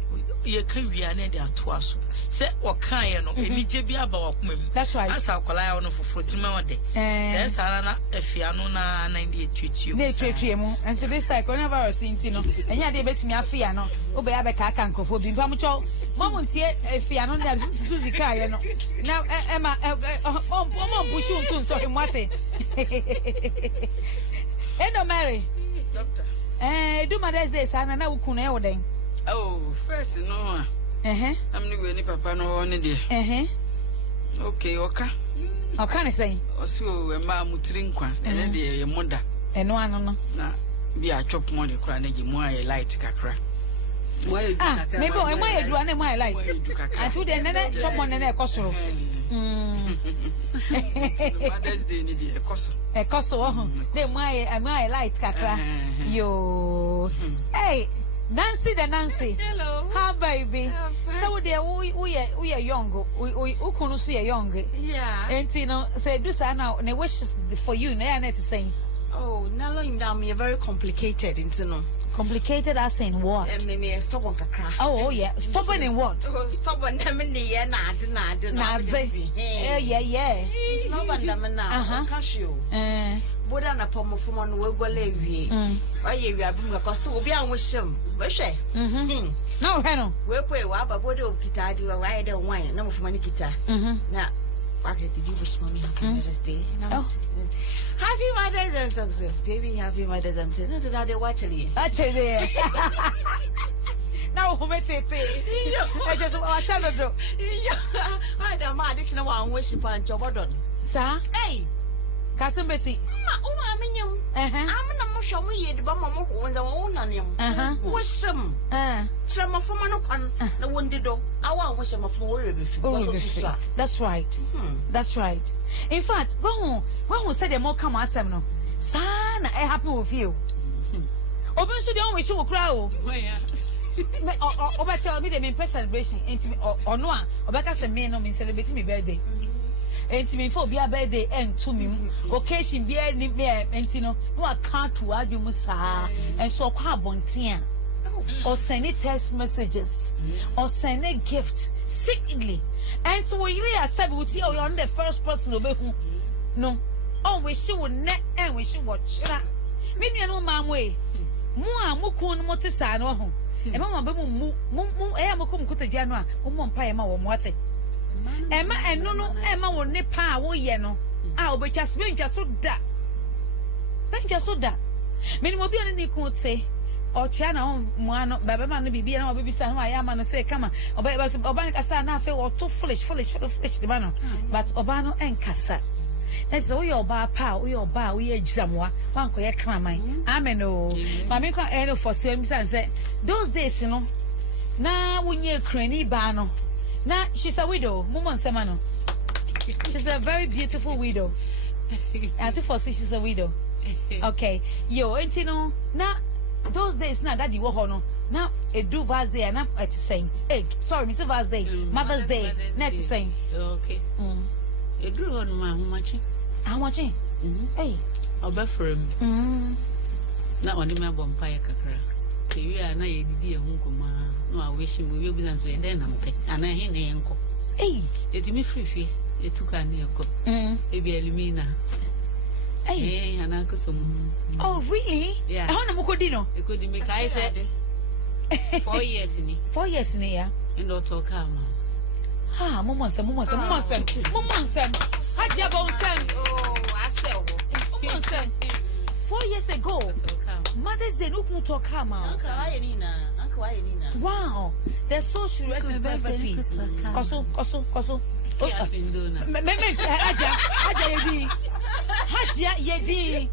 ye kan wi ane de ato aso se o kan ye no enije bi aba wa kuma mu that's right asa akwala ya no foforo tima wode then sara na afia no na 98 na etwetwe mu and so this time coronavirus inti no enya de betimi afia no obe ya be ka aka nkofo bi mpam cho mom ntie afia no na Susie ka ye no na ema mom bushu ntun so himwate Edo Mary doctor do Mother's Day sana na ukunu e woden oh first no I'm ni we ni papa no ne de okay oka ne say oso e ma mutiri nkwa ene de ye moda eno ano no na bi a chop mo de kra na gi mo aye light kakra maybe o ma ye dua na mo aye light atu de nene chop mo nene ekosoro Mother's Day ni de ekosoro de mo aye light kakra yo hey Nancy. Hello. Hi, baby. So there we are young. We kunu so young. Yeah. And you know, say do sa now. Ne wishes for you. Na to say. Oh, now long you're very complicated, you know. Complicated as in what? Me stubborn kakra. Oh yeah. Stubborn in what? Stubborn na me ne na yeah. It's not band na. Cashew. Boda na pomo fumo no wegwala ewie oye wi abim ka so obi an wo hyem we hwe na wo hwe no we poe wa aba boda okita adi wa wa de wan na mo fuma ni kita na packet did you wish mommy happy Mother's Day happy Mother's Day so baby happy Mother's Day no do that actually now who metete I just wa chalo do I da ma addiction wa an wish pan chobodon sa hey Kasembesi. Ma menyam. Amna mo hwo mo ye de ba mo ho nza wo nanem. Wo hyem. Kyerɛ mo foma no kwan na wondi do. Awa wo hyem mo foma wo rebefi. That's right. That's right. In fact, when we said the more come asem no. Sana e happy with you. Obi so de on we wo kra o. Me o tell me the me celebration into or no obeka say me no me celebrate me birthday. Enti me for be a birthday and to me occasion be any me enti no account to adwum saa and so kwa bontia or send text messages or send a gift secretly and so we really accept we see you're the first person to be no oh we she will net and we she watch me no mam way mu a mu kun mo te saa no ho e mama be mu e am ko mu kotadwa no a mo mpa e ma wo mo ate Emma and no Emma will nip pa wo ye no. Ah, obetwa so da. Thank you so that. Minimum be any could say. Or China, Moano, Babama, be an baby son, I am and say, come on, Obana Casa, nothing or too foolish, the man. But Obano and Casa. That's all your bar power, your bar, we age somewhere. One could cram. Amen. Oh, Mamma can for same and say, those days, you know. Now, when you're cranny bano. Now, she's a widow, Mumon Samano. She's a very beautiful widow. Auntie Fossy, she's a widow. Okay, yo, ain't you know, now. Those days now that you were hono now a do Vaz Day and I'm at saying hey sorry Mr. Vaz Day Mother's Day net saying okay you do on my how much hey oba from na on the vampire kakra say we are na ye didi ehun koma no a wish him we be na so den na mpe ana he na enko hey it me free e tuka na enko e bi elimina. Hey, oh, really? Yeah. I want to go dinner. It could make I said 4 years in it. 4 years in here. And not talk, ah, Mumon, Hajabon, Oh, I said, 4 years ago, Mother's Day, no can talk, Uncle wow, they're so sure rest in perfect peace. Koso. Yes, in Duna. Haja yedi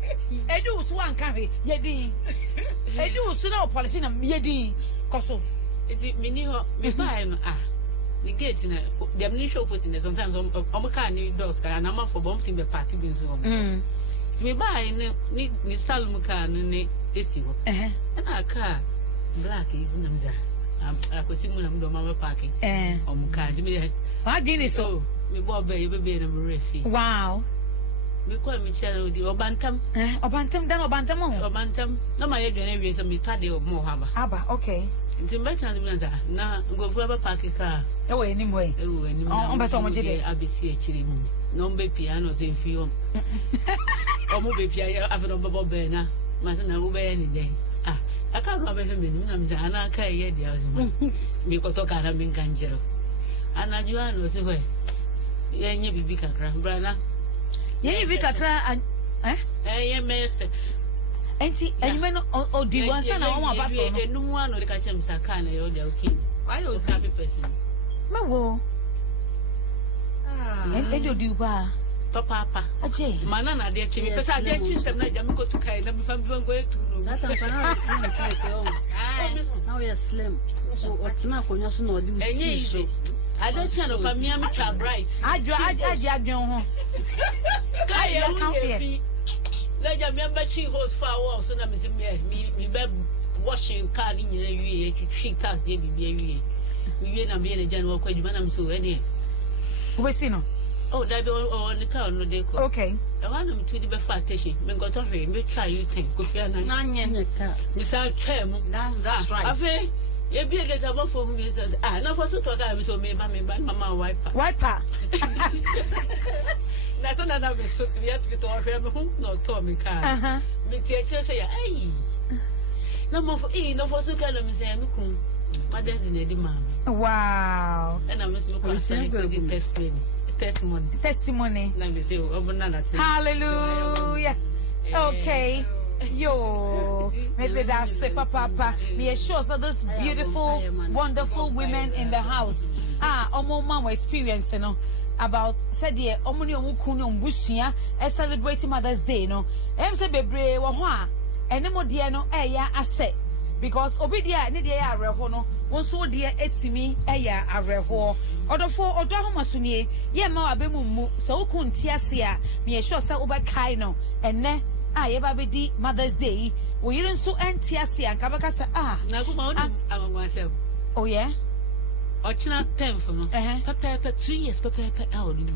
edu so an carry yedi edu so na policy na yedi koso it mini ho me buy no the gate na dem ni show put in there sometimes am car ni doors car na man for bomb team be park bi so it me buy ni salum car ni esi ho na car black is na mza akwati mu na mdo ma park car me wa dini so me bo be na me refi wow. Because me channel the Obantam. Obantam, then Obantam. Obantam. No, my agent is a mitadi of Mohaba. Abba, okay. It's a better than now go for a parking car. Oh, anyway. Oh, and so much ABC Chilim. No be pianos in film. Or movie piano after a bubble burner. Masana will be any day. I can't remember him. I'm not care yet. Because I can't be Ganjero. And I Joan was away. Yan be Brana. Yeah, we can cry and may 6. Auntie, and you may not or do one son or one person. No one will catch him, Sakana, or the king. Why you happy person? My woe. And you do bar. Papa, a Jay. Manana, dear Chimney, because I did cheat them like Jamaica to kind of if I'm going to now we are slim. So what's not for us no do so. I don't channel for me, I'm bright. I don't. Let your member she holds far walls, so I'm me washing car in your treat us, baby. We are being a general question, I'm so any. We see no. Oh, that on the car, no deco. Okay. I want them to the fatish. Men got off here, may try you think. Could be a nine. Miss Chem, that's right. You be a get above for me. No, for so talk, I was so maybe Mamma wiper. That's another so we have to get to our home, no Tommy car. Me teacher say, hey, no more for no for so kind of Miss Amikum. My destiny, the mamma. Wow. And I must look at testimony. Let me say, hallelujah. Okay. Yo, maybe that's it, Papa. Me sure so this beautiful, wonderful women in the house. Omo mama experience, you know, about said the omuni omukuni ombusia celebrating Mother's Day, no. Say bebre wo ho a ene mo de no eya ase because obidia ne de ya areho no wonso de etimi eya areho. Odo Ahomaso nie ye ma abemu mu se wokunti ase a me sure say obakai no ene ye ba be di Mother's Day wo yire nso enti ase anka beka say na kuma odi myself. Oh yeah. Ochina 10 for no. Papa 2 years papa how do you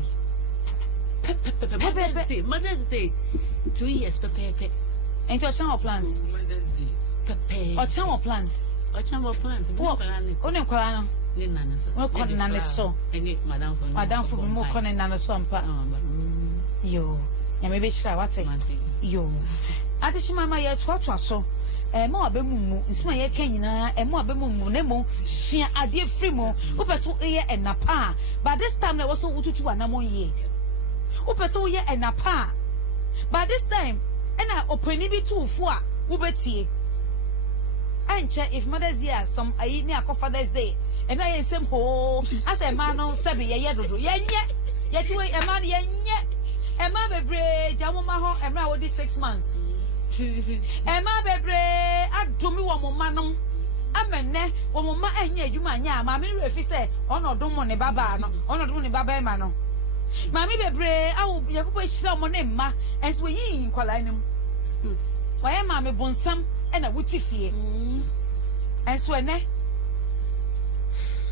Mother's Day 2 years papa enti ochina plans Mother's Day papa ochina plans onem kwala no ni nana so wo kon nana so eni madam for mo kon nana so ampa yo ya me be shira wate yo ade mama ye twatwa so mo abemu nsima ye kan nyina mo abemu ne mo sua ade free mo wo peso ye enapa but this time na wo so wututu anamon ye wo peso ye enapa but this time ena opani bi to ufo a wo betie anche if Mother's Day some ayi ni akọ Father's Day ena ye nsem ho asa ma no sebe ye dodo ye nye ye ti we e ma ye nye e ma bebre jamoma ho e ma wo di 6 months e ma bebre adomi wo mo ma no amene wo mo ma anya adwuma anya ma me refi se onodom mo ne baba no onodom ne baba e ma no ma me bebre awu yakopo hira mo ne ma enso yi nkwala nim wa ye ma me bonsam e na wuti fie enso ene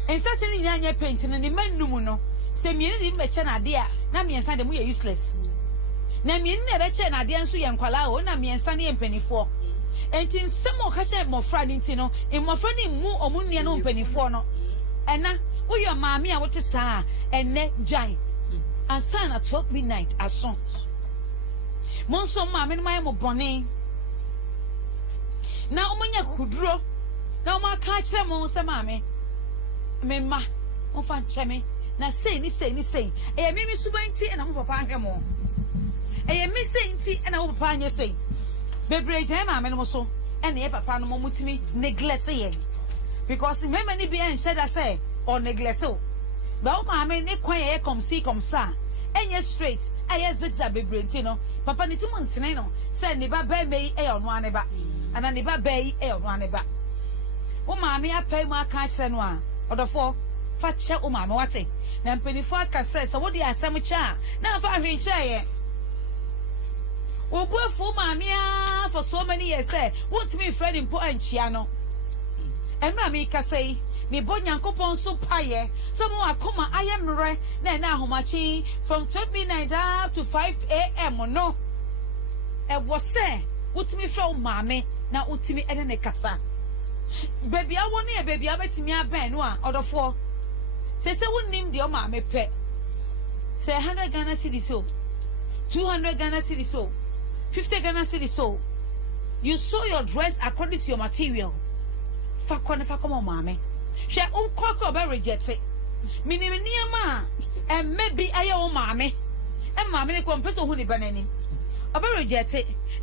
enso se ni anya paint no ne manum no se mieni di meche na ade a na miensa de mu ye useless na mieni na beche na ade enso ye nkwala o na miensa ne empanifo enti nsemo ka che mofra ni nti no mofra ni mu omunne no mpanifo no ena wo yo maami a wote saa ene jan ansa na 12 midnight aso monso maami no maye mo bone na omunya kuduro na o ma ka kire mo se maami memma o fa ncheme na sei ni e mimi subanti na mo papa ahwe mo e mi sei nti na wo papa anye sei bebre je maami no so ene ye papa no mo mutimi neglect ye because memma ni bi en sheda say or neglect o ba o maami ni kwan ye come see come sa enye straight aye zigzag bebre nti no papa ni ti mo ntene no say ne ba ba mei e ono ane ba ana ne ba ba yi e ono ane ba o maami apai mu aka kire no a odofo fa che o maami wate na mpanifo aka say so wo di asem cha na fa hwe kire ye obuafu maami a for so many years say what me friend impo anchia no emra mi ka say me bo nyankopon so paye so mo akoma ayemre na ahomachi from 12 midnight up to 5 a.m. no e wo say what me from maami na utimi ene ne kasa baby awo ne baby abetimi aben no a odofo say wonnim de o maami pe say 100 Ghana cedis so 200 Ghana cedis so 50 Ghana cedis so you sew your dress according to your material fa come maami she o kokko ba reject minim niama and maybe aye o maami e maami ne ko mpeso hu ni banani oba reject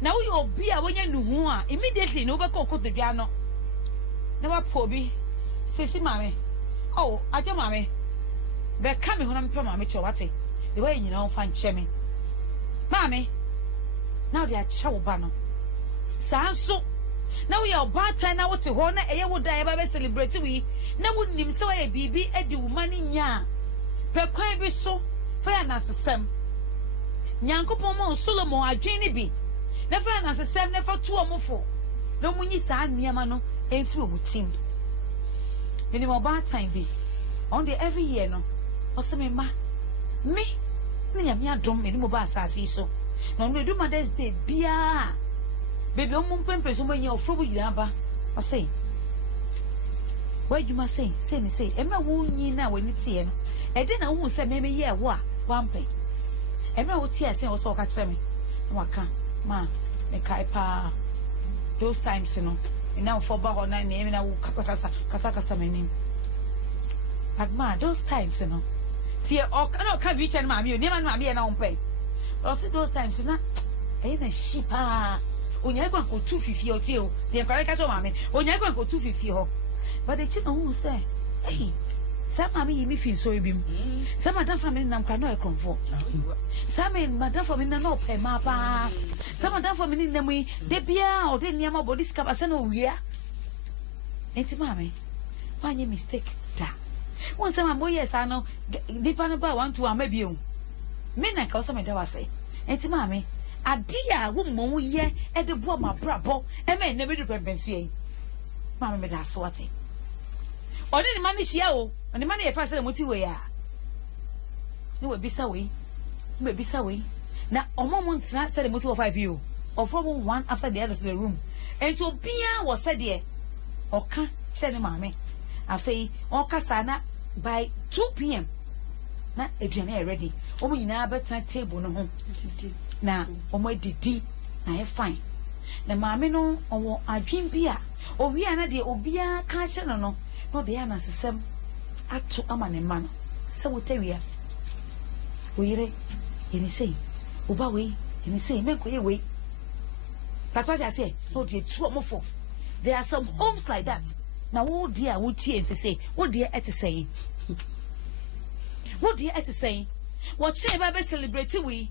na wo yo bi a wonya nuhu a immediately no be kokko de bia no na wa pobi sesi maami oh aje maami be ka me hu na mpe maami che wate the way nyina on fa nche me maami now they are chow bano sanso now we are bad time now to hona e ye woda e ba be celebrate we na wonnim se wa ye bibi e di wumani nya pe kwan bi so fa ya nasesem nyankopon mo Solomon adwen ni bi na fa ya nasesem na fa to omofo na munyi sa niama no enfi omutim mini mo bad time bi on the every year no o se me ma me nya me adom me mo ba asase so no no do Mother's Day bia baby o mo pempe so mo nya ofro bu yira ba o say why you must say ni say e ma wo nyi na wani tie no e de na wo se me ye wo a wampe e ma wo tie say wo so ka kire me waka ma me kai pa those times no ina for ba ho na me na wo kasa manim but ma those times no tie o kana ka bi chen ma mi o ni ma mi na wompe also those times na e na shipa onya kwa ko 250 o tie o de kware ka so ma me onya kwa ko 250 ho but the chino who say hey some mami yi mi fin so ebim some madam from me nam kwa no e konfo some madam from me na pe ma pa some madam from me nam yi de bia o de niam body scab ase na owia enti mami wanye mistake da won say mambo yes ano dipa no ba want to amabi o me na ka o say me da wase enti mami adia wo mo ye e de bo ma brabo e me na me du pempensu yi mami me da so wate oni ni mani hia o oni mani e fa se moti we ya ni we bisa we na omo mo ntina se moti wo 5 you or from one after the other to the room and to bia was said there oka che ni mami afei oka sana by 2 p.m. na eduane e ready omo nyina beta table no ho na omo didi na e fine na mami no owo adwen bia owi ana de obia ka che no no de ya na sesem atu amane ma no se wotawia oyire yeni sei oba we yeni sei menko ye we But what I say, oh dear, two more for. There are some homes like that. Now, oh dear, what dear and say, what dear at say? What dear at say? What say about celebrating we?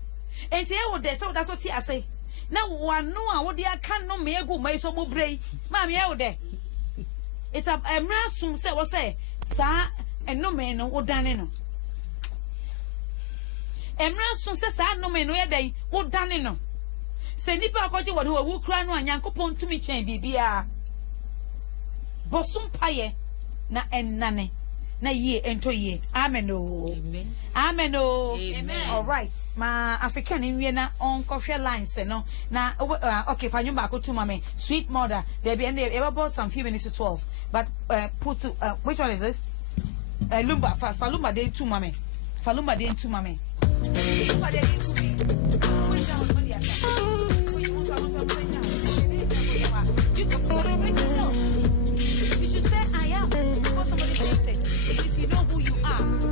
And say, oh, that's what I say. Now, one no, what dear can't no me go, my so more brave. Mammy, out there. It's a massum say, what say, sir, and no man, no, what done no. And massum says, I no man, where they, what done no. Say, Nipa, what you will cry no, and Yanko Pon to me, chain, BBR. Bossum paye na enane na ye ento ye amen o amen o amen. All right, ma African in na on coffee lines no na okay fa nyumba ko tuma me sweet mother there be and they about some few minutes to 12 but put which one is this lumba fa lumba dey tuma me fa lumba dey tuma me lumba dey tuma me which one money asa which one you can celebrate yourself. I am. Before somebody says it, at least you know who you are.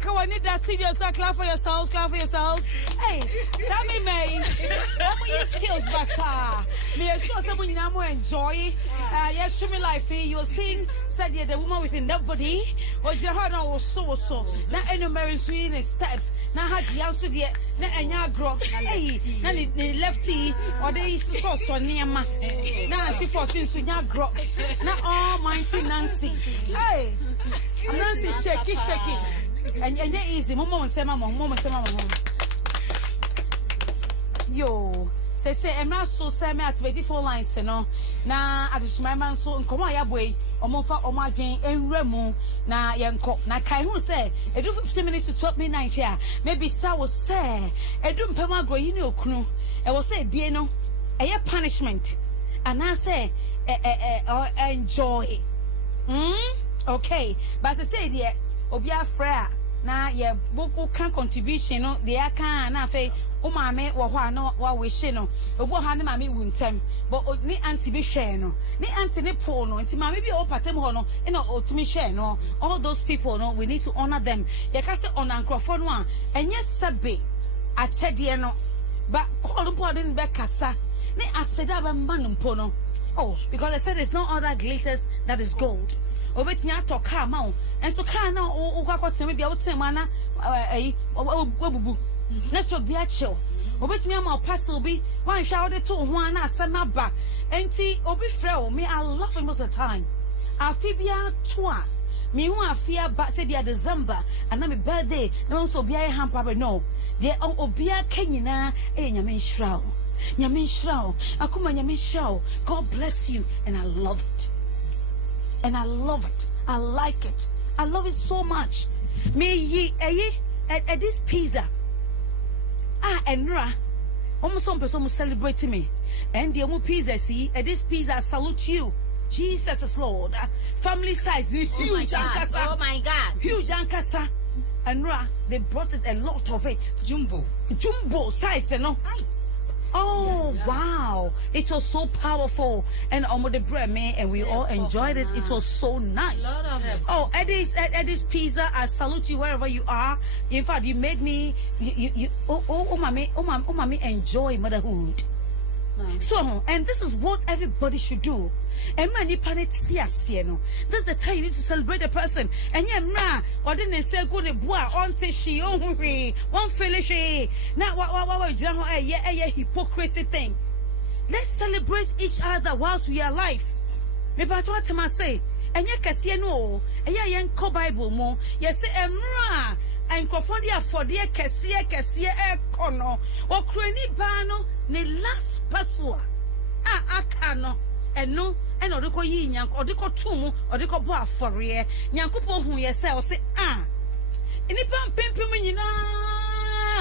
come on, need that studio, so clap for yourselves, clap for yourselves. Hey, Sammy May, what your skills, Basa? Me sure someone you know enjoy. Yes, show me life. You'll sing, said the woman within nobody, or your heart was so. Now, any marriage swing steps. Now, had you answered yet? Now, and ya grow. Hey, now the lefty, or they so near ma. Now, see for since we ya grow. Now, all mighty Nancy. Hey, Nancy shaky. And you're easy. Mama say, Mama. Yo. Say, I'm not so semi at 24 lines, no. Na at my man so in Koma ya boy, or Mofa or my drain and Remu, na yanko. Na Kai who say, a do 15 minutes to 12 midnight here. Maybe Sa was say, a doom pema go, you know, canoe. I will say, dear no, a punishment. And I say, enjoy. Okay, but as I said, yeah, Obia Fra. Na ye boko kan contribution no de aka na fe o maame wo ho ano wa we hye no obo ha ne maame wuntem but ni anti be hye no ni anti ne po no nti maame bi o patem ho no e na otimi hye no all those people no we need to honor them ye ka se honor nkrofo no a enye sabe a chede no but call po de be kasa ni aseda be man mpo no oh because I said there's no other glitters that is gold. Obet me ato car ma and so car now o kwakwotem bia wotem ana obubu na so bia chill obet me am parcel bi wan hwa wo to ho ana asema ba enti obi frɛ o me I love him most of the time afi bia to a me hu afia ba se bia December and na me birthday na so bia hampa be no de obia kanyina nyame nhyira Akumaa nyame nhyira God bless you and I love it. And I love it. I like it. I love it so much. Me ye at this pizza. Enra. Almost some person will celebrate me. And the pizza see at this pizza I salute you. Jesus is Lord. Family size. Huge ankasa. Oh my God. Huge ankasa. Enra. They brought it a lot of it. Jumbo size, you know. Oh wow, it was so powerful and the bread man and we all enjoyed it. It was so nice. Oh, Eddie's pizza, I salute you wherever you are. In fact, you made me mommy enjoy motherhood. So, and this is what everybody should do. And man, you panic see us, you know. That's the time you need to celebrate the person. And yeah, or didn't say go to bois on she hungry, one finish. Now, what hypocrisy thing. Let's celebrate each other whilst we are alive. Maybe that's what I say. And you can see no, and yeah, yanko Bible more. Yes, emra. And Crofondia for dear Cassia Econo or Cranny Bano, ne last pasua. Akano, and no, and Odiko Yin, or Dico Tumu, or Dico Boa for rear, Yankupo, who yourself say, in the pump pimpin,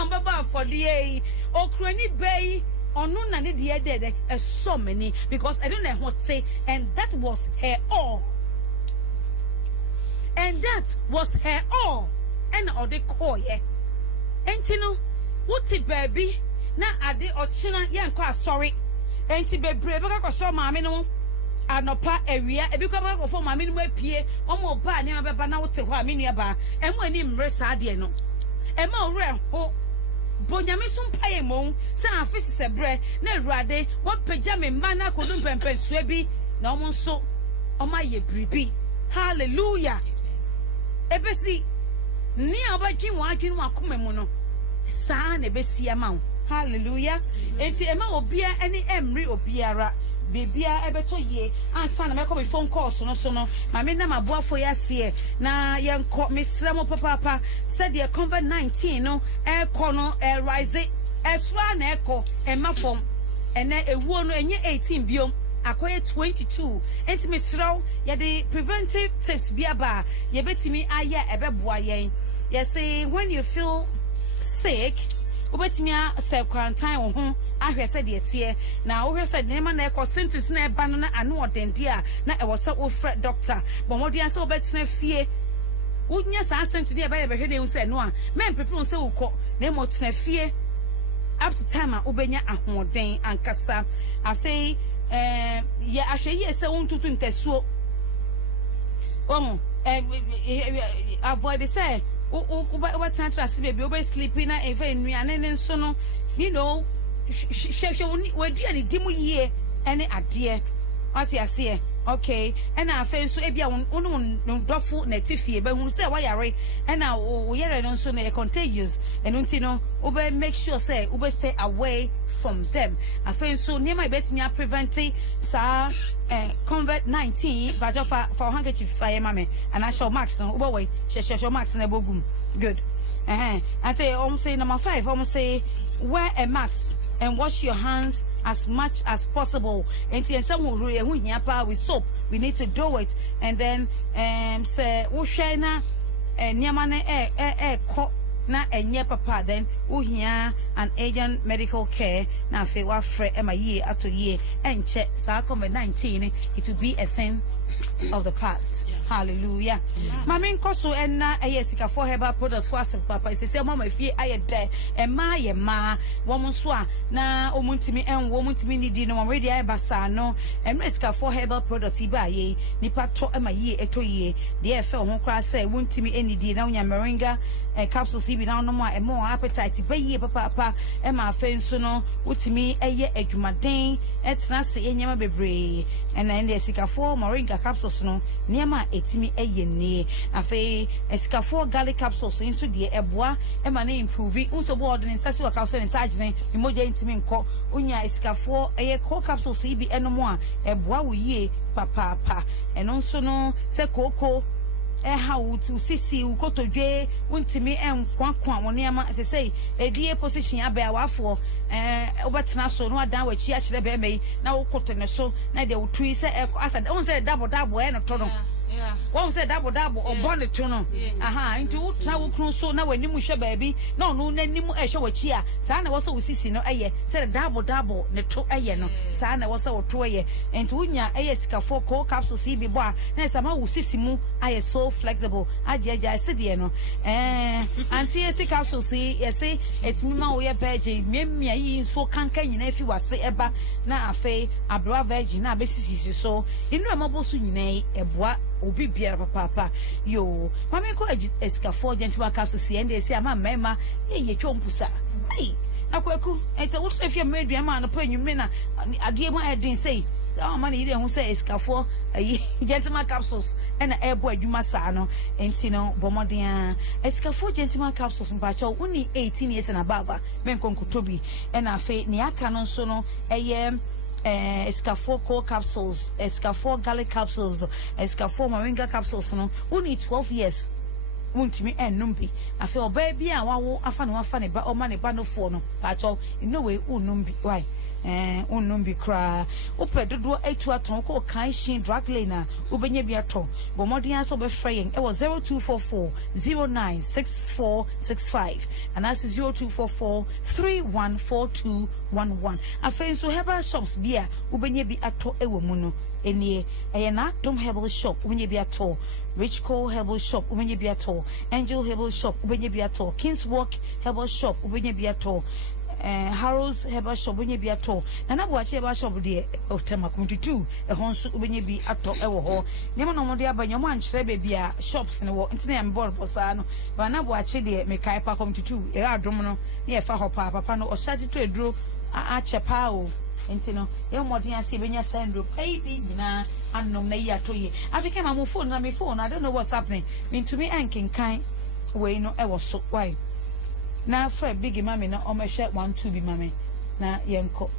Baba for the or Cranny Bay, or no, none of the dead, as so many, because I don't know what to say, and that was her all. And that was her all. And or they call ye. Entino, what's it, baby? Na ade or china yanko sorry. Enti be brave, I saw mammy no. I no pa area, a big of for my minimum pier, one more bar near my banana to Minia bar, and when him rest adiano. And more rare ho. Bonyamisum payemo, some faces a bread, ne rade, what pajama manna couldn't pempe swebi, no one so. Oh my ye bribi. Hallelujah. Ebesi. Ni abadwin wadwin wakume mu no saa na besi ama hallelujah enti ema obia ene emri obiara bebia ebeto ye ansa na mekọ be phone calls no so no ma me na maboafo yase na yenko mesramo papa said the COVID-19 no ekọ no rise esra na ekọ emafom ene ewuo no enye 18 biom akoye 22 enti mesraw ye the preventive tips biaba ye betimi aye ebeboa yen ye say when you feel sick obetimi self quarantine wo ho ahwe said ye tie na wo hwe said nema na ekọ sentence na eba no na ane odende a na e wo se wo fre doctor but modian se obetina fie wonya sa sentence e ba ye behwe na say no a men prepare se wo kọ na mo tena fie up to time a obenya ahoden ankasa afei ya ahwe ye se won tutu ntesuo avoid say what trust baby over sleeping na ever nnuane nso no hwehwɛ we do any dimu ye any adie what you see okay and I feel so ebia no dofo na tifie be hu say wa yare and na wo yare no so na contagious and unti no we make sure say we stay away from them. I feel so near my bet me prevent sa COVID-19 but for handkerchief fire mame and I show max no we show max na bogum good and say almost say number 5 almost say wear a mask and wash your hands as much as possible. And with soap, we need to do it. And then say Ushana and Yamane na enye papa then uhia an agent medical care na fe wa fre ema year ato year and check sa COVID-19 it will be a thing of the past. Hallelujah. Mami nkoso enna sika for herbal products for us papa say mama fie ayede ema ye ma wo nso a na omuntimi enwo omuntimi nidi no ready ayebasa no sika for herbal products iba ye nipa to ema ye eto ye de efe ho kra say wontimi enidi na onya moringa capsules ibi na no mo emo appetite ba ye papa ema afe nso no wotimi eye adwumaden etna se enyama bebre ena ende sika for moringa capsules no niema etimi eyenie afi escafo garlic capsules inso de eboa ema na improve unso bo ordering sase wa capsule insage ne emoja intimi nko unya escafo co capsules ibi enomo a eboa wo yie papa eno nso no se koko ha wutu sisi ukotodwe untimi enkwankwa woniama sesei edie position aba wafo obetena so no adan wachi a kire be mai na wokoto ne so na de wutui se asa on se double no to no won say double obon to no aha nti wutra wukru so na wanimu hwe baabi na ono nanimu ehwe wachi a saa na wo so wusisi no eye say double ne to eye no saa na wo so wo to eye nti wunya eye sikafo co capsules bi bo a na sama wusisi mu aye so flexible ajeja sede no anti esi capsules yesi etimi ma wo ye virgin miamia yi so kanka nyina afi wase eba na afi abra virgin na besisi so inu amaboso nyina eboa obi biara papa yo mama ko escafo gentleman capsules ende esi ama mema ye twompusa ai akwaku ete wo trafia medua ma no pa nwume na ade ma edin sei o ma na ire hu say escafo gentleman capsules na ebo adwuma saa no enti no bomoden escafo gentleman capsules mpacha uni 18 years na baba menkonkotobi na afi ne aka no so no eye escafo co capsules escafo garlic capsules escafo moringa capsules no only 12 years wuntimi enumbi afi obaby a wawo afa ne ba o ma ne ba no fo no pacho no way unumbi why unumbi kra opedodo etu aton ko kan shin drug lane ubenya bi aton bo modern aso be fraying e was 0244096465 and that's 0244314211 afen so herbal shops bia ubenya bi ato ewo mu no enie na Adom herbal shop ubenya bi ato Rich Cole Herbal Shop ubenya bi ato Angel Herbal Shop ubenya bi ato King's Walk Herbal Shop ubenya bi ato Harrow's Herbal Shop ubenya bi ato na na boache herbal shop de otema 22 honso ubenya bi ato ewo ho nema no mo de abanya mo ankyere be bia shops ne wo ntine am board bosa no ba na boache de mekai pa 22 Adom no na e fa ho papa no o shade to eduro a chepa o ntino e modern ase benya sandro baby nyina anom na yi atoye afika ma mo phone na me phone I don't know what's happening mean to me ankenkan we no e was so why na Fred big mama na o mehwe 12 bi mama na yenko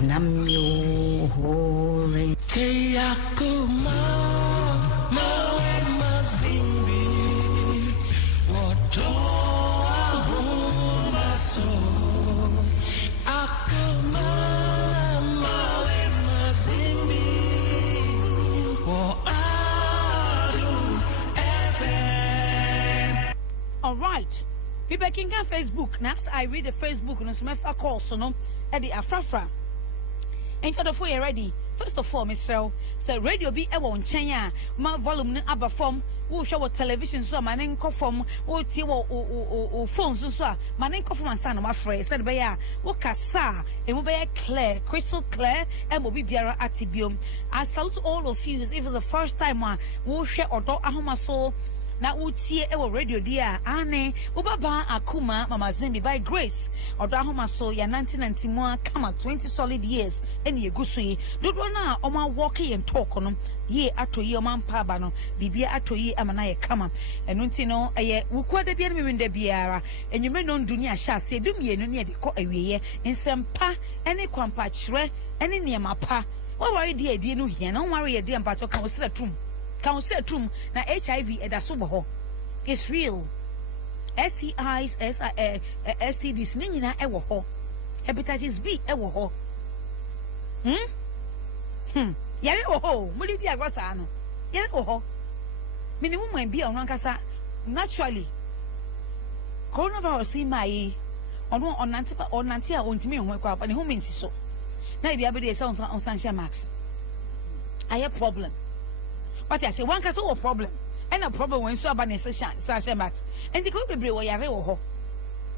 namyo hore te Akumaa mawe mazimbi Odo Ahomaso Akumaa mawe mazimbi Adom FM. all right we back in Facebook now as I read the Facebook no so me fa call so no e di afrafra Ain't the for you ready? First of all, Mr. Say radio be a one chanya, my volume above form. Who show what television so my name come from what you phones so my name come from my son my friend said by ya what kasa it will be clear crystal clear and will be biara atibium. I salute all of you if it's the first time one who share Odo Ahomaso na utie ewo radio dia ane ubaba Akumaa mama Zimbi by grace Odo Ahomaso ya 1991 kama 20 solid years eni egusui dodo na oma walk and talk no ye atoyi oma mpaba no bibia atoyi amana ye kama enu nti no eye wukwada bia no memende biara enyume no ndunia sha se dumie no ne de kɔ awieye nsempa ene kwampa kyerɛ ene niema pa wo wari die no hia na wo wari ye die mpa to kan osira tum na HIV edaso boho it's real STIs STDs ni nyina ewo ho hepatitis B ewo ho yare ho muli di agwasa no yare ho minimum en bi ono nkasa naturally coronavirus mai ono onante a ontimi ho kwa ne ho mensi so na bia be dey say on sanction max I have problem. But I say one can solve a problem. And a problem when so about Sasha Max. And the could be where ho.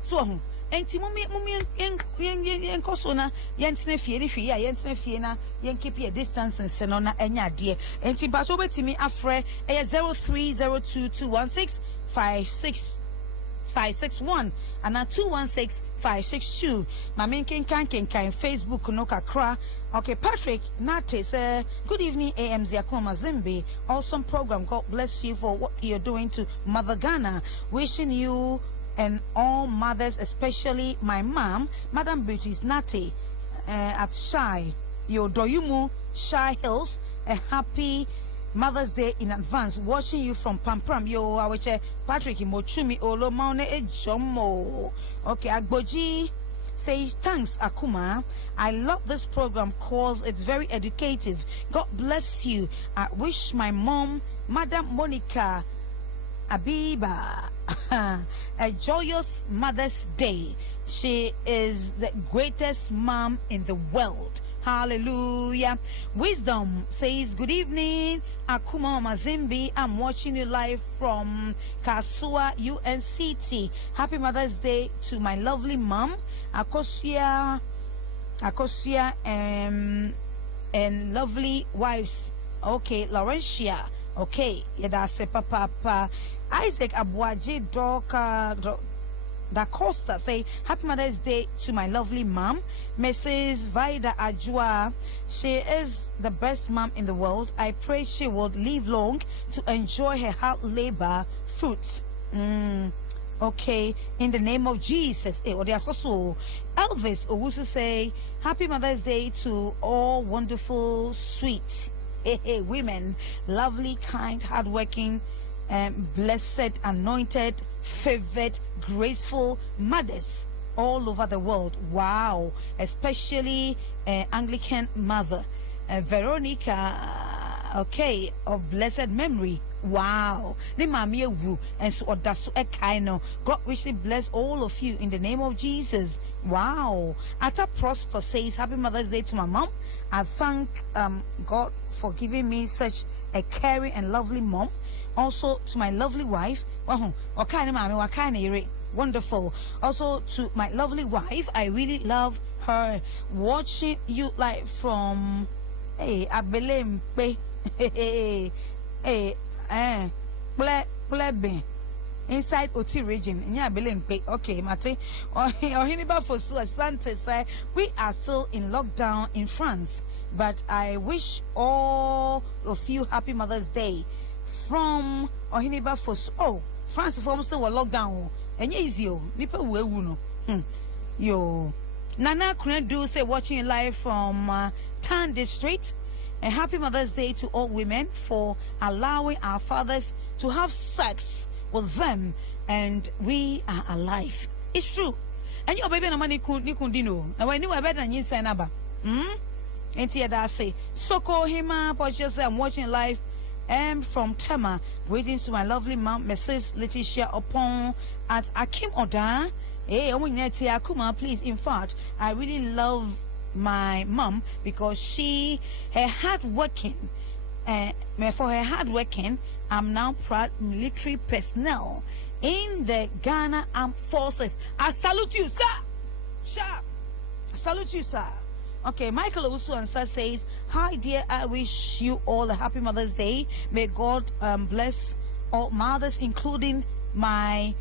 So and Timmy and Cosona, Yansne Fieri, Yansne Fiena, Yankeep a distance and Senona and ya dear. And Timpacho to me afre a 0302216561 and a 216562. My main can Facebook no kakra. Okay, Patrick Nate say good evening, AMZ Akumaa Zimbi. Awesome program. God bless you for what you're doing to Mother Ghana. Wishing you and all mothers, especially my mom, Madam Beauty's Nate at Shy, your Doyumu Shy Hills, a happy Mother's Day in advance. Watching you from Pampram. Yo, I wish Patrick Mochumi Olo Maune Ejomo. Okay, Agboji says thanks Akumaa. I love this program cause it's very educative. God bless you. I wish my mom, Madam Monica Abiba, a joyous Mother's Day. She is the greatest mom in the world. Hallelujah. Wisdom says, good evening, Akumaa Zimbi. I'm watching you live from Kasua, UNCT. Happy Mother's Day to my lovely mom, Akosia, and lovely wives. Okay, Laurentia. Okay, Yadase Papa. Isaac Abuaji Da Costa say happy Mother's Day to my lovely mom, Mrs. Vida Ajua. She is the best mom in the world. I pray she will live long to enjoy her hard labor fruits. Okay, in the name of Jesus. Elvis Owusu say happy Mother's Day to all wonderful, sweet women, lovely, kind, hardworking, blessed, anointed, favored, graceful mothers all over the world. Wow, especially Anglican mother Veronica, okay, of blessed memory. Wow, the mami wu and so odaso ekaino. God richly bless all of you in the name of Jesus. Wow. Ata Prosper says happy Mother's Day to my mom. I thank God for giving me such a caring and lovely mom. Also to my lovely wife. Wonderful. Also to my lovely wife. I really love her. Watching you like from Abelempe. Plebe inside Oti region. Okay, Mate. Ohiniba Fosu Asante say we are still in lockdown in France, but I wish all of you happy Mother's Day from Ohiniba Fosu. Oh, France from still were lockdown. And easy, nipa no. Yo, Nana Kundu say watching live from Tan District. And happy Mother's Day to all women for allowing our fathers to have sex with them, and we are alive. It's true. And your baby no money kundino. Now when you are better than you say naba. And here that say Soko Hima, but just I'm watching live. From Tema, greetings to my lovely mom, Mrs. Letitia Opon at Akim Oda. Hey, Akumaa, please. In fact, I really love my mom because her hard working. For her hard working, I'm now proud military personnel in the Ghana Armed Forces. I salute you, sir. Sharp. I salute you, sir. Okay, Michael Owusu answer says, "Hi dear, I wish you all a happy Mother's Day. May God bless all mothers, including my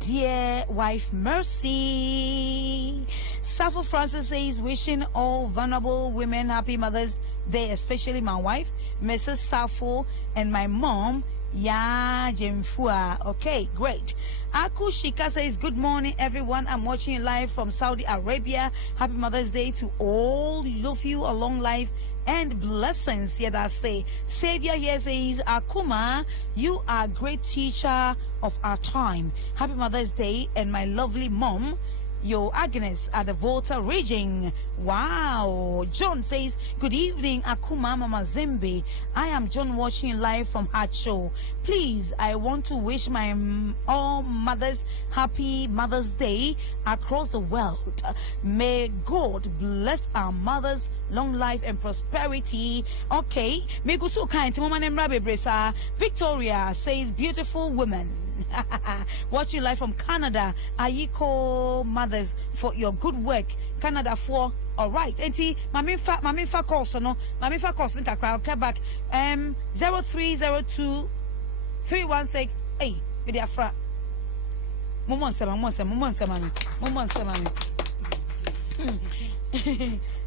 dear wife Mercy." Safo Francis says, "Wishing all vulnerable women happy Mother's Day, especially my wife, Mrs. Safo, and my mom, Ya Jemfua." Okay, great. Aku Shika says, "Good morning, everyone. I'm watching you live from Saudi Arabia. Happy Mother's Day to all of you. A long life and blessings." Yet I say, Savior here says, "Akumaa, you are a great teacher of our time. Happy Mother's Day, and my lovely mom, Yo Agnes at the Volta region." Wow. John says, "Good evening, Akumaa, Mama Zimbi. I am John watching live from Hacho. Please, I want to wish my all mothers happy Mother's Day across the world. May God bless our mothers, long life and prosperity." Okay. Me go so kind to Mama Nemra Bebresa. Victoria says, "Beautiful woman." Watching live from Canada. Ayiko mothers for your good work. Canada for all right. Enti mamifa course no. Mamifa course in kakra. Okay back. 0302 316. Hey, me dia fra. Momon sema.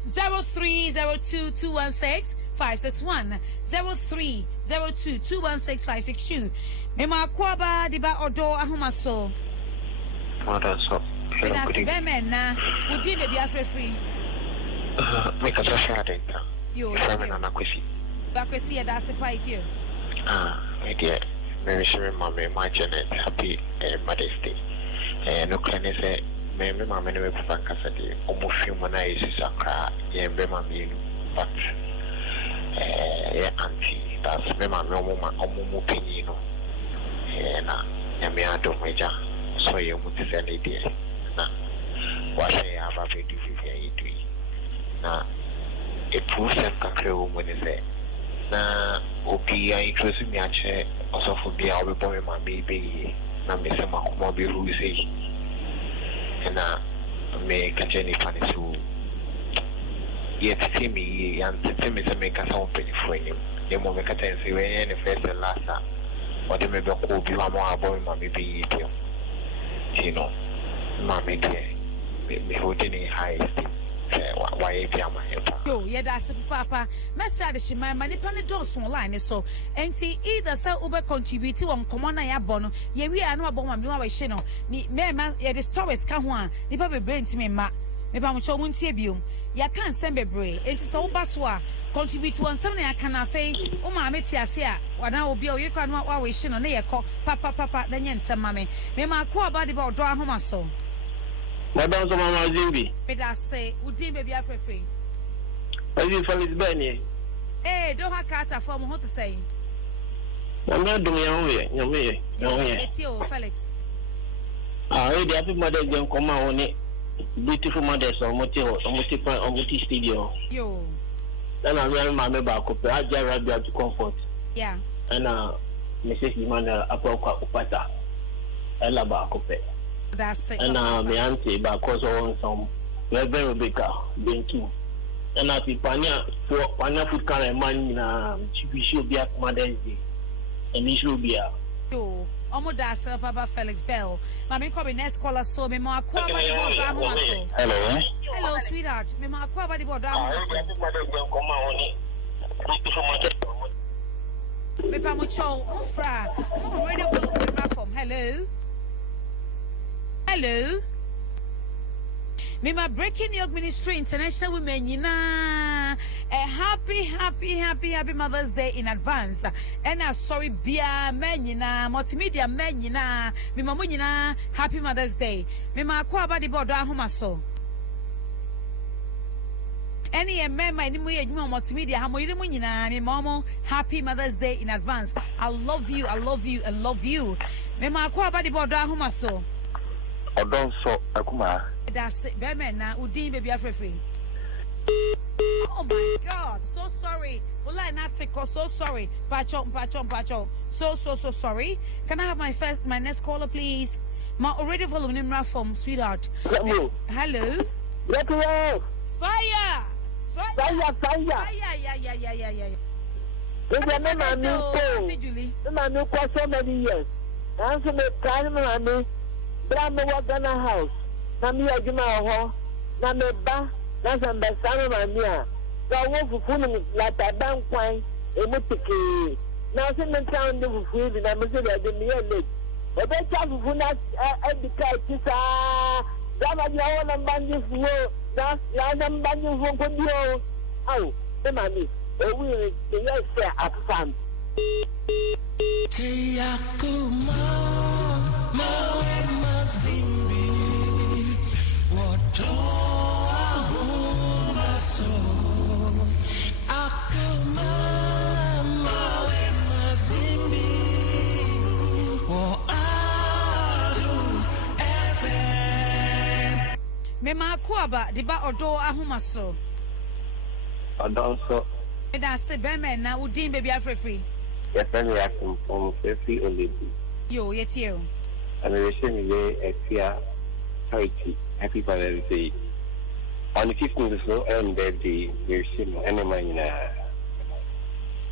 0302 216 561 0302 216 562. Mema kwaba diba Odo Ahomaso. So. That's women na. Udi be free. Make a Saturday. Yo, Bakwesi that's a fight here. My dear, maybe she remember my Janet happy Mother's Day. No can say, maybe my many people bank as a day, almost human eyes is a cry, but auntie, that's me, my mama, almost penino. And Adom Major, so you would say any day. Now, what I have a very difficult. Now, a poor self control woman is there. Now, okay, I introduce me a chair, also for be our boy, my baby. Now, Miss Akumaa be who say, and I may catch any funny so. Yet, see me, and see me to make a sound pretty for him. The moment I can see when any first and last time. What they may be called be more about my baby, you know, mammy, me holding a high esteem. Why be my helper? Yo, yeah, that's a papa. Message she my money penny doors online so. And see either so Uber contribute on common I abono. Ye we are no about my new channel. Me, man, yeah, the stories can one. The baby brain to me, ma. Me, I'm showing Tibium. Ya can't send me bray. It's so baswa. Contribute to one something I can affair. Oh, my metia say, what I will be a can what we should on air call papa, then yenta mammy. Me, my core body about Odo Ahomaso. Madame Mama Zimbi. But I say, would you be free? Are you Felix Benny? Eh, don't have carter for me, what to say? I'm not doing your way. It's you, Felix. I already happy mother then come on it. Beautiful mothers or multi studio. Yo. Then I'm wearing my member copy. I just rabia to comfort. Yeah. And Mrs. Imana Apokwa Upata. Ella Bacope. That's it. And my auntie because on some Reverend Rebecca Benki. And I think for one food can money we should be at Mother's Day. And it should be a yo. Omo das Papa Felix Bell. Mami come next caller so me ma akwa ba di Odo Ahomaso. Hello sweetheart. Me ma akwa ba di Odo Ahomaso. Me pa mo chow ofra. Mo radio volume from. Hello. Me ma breaking your ministry international women yina a happy Mother's Day in advance. And sorry bia men yina multimedia men yina me ma mo yina happy Mother's Day. Me ma akwa ba di Odo Ahomaso. Any member any way multimedia ha mo yiri mo yina me mama happy Mother's Day in advance. I love you and love you. Me ma akwa ba di Odo Ahomaso. Odon so Akumaa. That's it. Bemen na udin baby afrefree. Oh my God, so sorry. Well, I not take so sorry. Pacho. So sorry. Can I have my next caller, please? My already following him from sweetheart. Hello. Hello. Fire. Yeah. For so many years. Answer me, time, mommy. Brahma was in a house. Nami Ajuma, Nameba, Nazam Basana Mania. The wolf of like a bank wine, a mutiki. Now, send them down the food and I must say that the mere leg. But they have who not at the kite. Dama yawan ang banyo fuwo, na yan ang banyo fuwo kundi oh, mami, we will say up front. Akumaa, mawe Zimbi, Odo Ahomaso. Akumaa, mawe Zimbi, Adom FM. Mema Akuaba, diba Odo Ahomaso. Adonso. Eda se beme na udin baby afrefree. Yes, I'm reacting from Fairfield Olympic. Yo, yet you. And we wish you a clear charity. Happy Father's Day. On the 15th of so, and birthday, we wish you any money.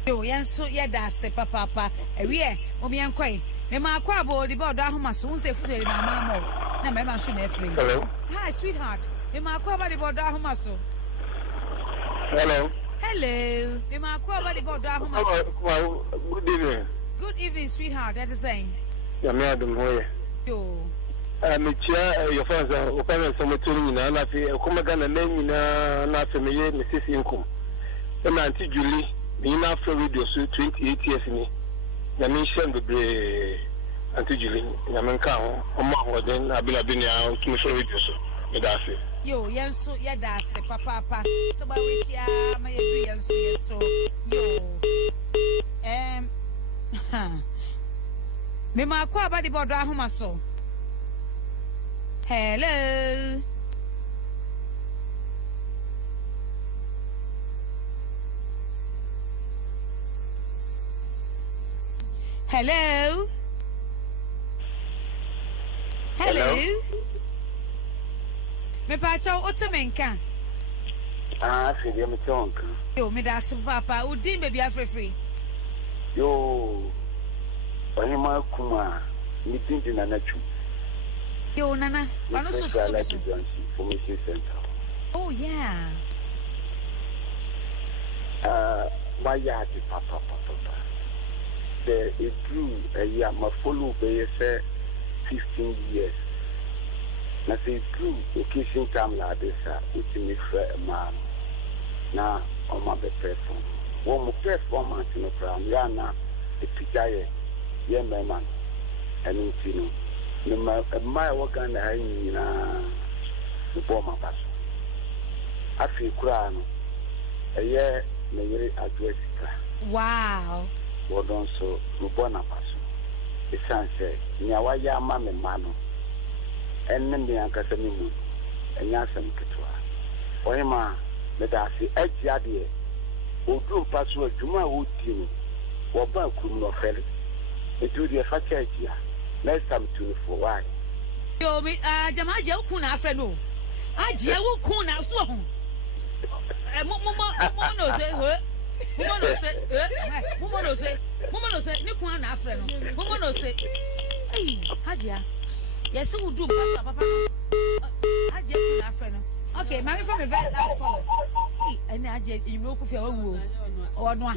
Yo, yanso yeda se papa. Ewie, omi yankoi. Mema Akuabo, diba Odo Ahomaso, unse futu eli mama mo. Na mema shu na free. Hello. Hi, sweetheart. Mema Akuaba diba Odo Ahomaso. Hello. Mema Akuaba diba Odo Ahomaso. Well, good evening. Good evening, sweetheart. That is saying. Adom hoye. Yo. Me chia your friends o parents so much na na fi kuma gana men na fi me ye me sisi nkum. Na Auntie Julie, me na afro radio so 28 years ni. Na me share bebre Auntie Julie, na me nka ho o ma ho den abila bi na tumi so radio so. Me da se. Yo, yanso yeda se papa. So ba wish ya ma ye du yanso yeso. Yo. Mema Akuaba diba Odo Ahomaso. Hello. Me pacho otemenka. See them tonka. Yo, me da se papa, udin baby afrefree. Yo, Ohima Kuma, meeting in an action. Yo, Nana, I know so for me center. Oh, yeah. My yard, papa. There is true a year, my follow by 15 years. Na say true occasion time like this, which me for a man. Now, on my perform. One more performance in the crown, Yana, the Pijaye, yeah, my man, and in my work and I in the bomber pass. I feel crown a year, may address. Wow. What don't so, Rubona pass. The son said, Nyawaya mamma mano. And then the Ankasamimu, and Yasam Katua. For him, let us see Edge Yadia, who drew password Juma wood team, or Bankum no Felix. It would be a facet here. Next time to for why. Yo, me, Jamaja Kuna Freno. Ajia Kuna Swahon. Momo say, Nikwana Freno. Momo say, hey, Hajia. Yes, who do Papa? Hajia Kuna Freno. Okay, Mammy from a very last caller. And I did you know if you're or no.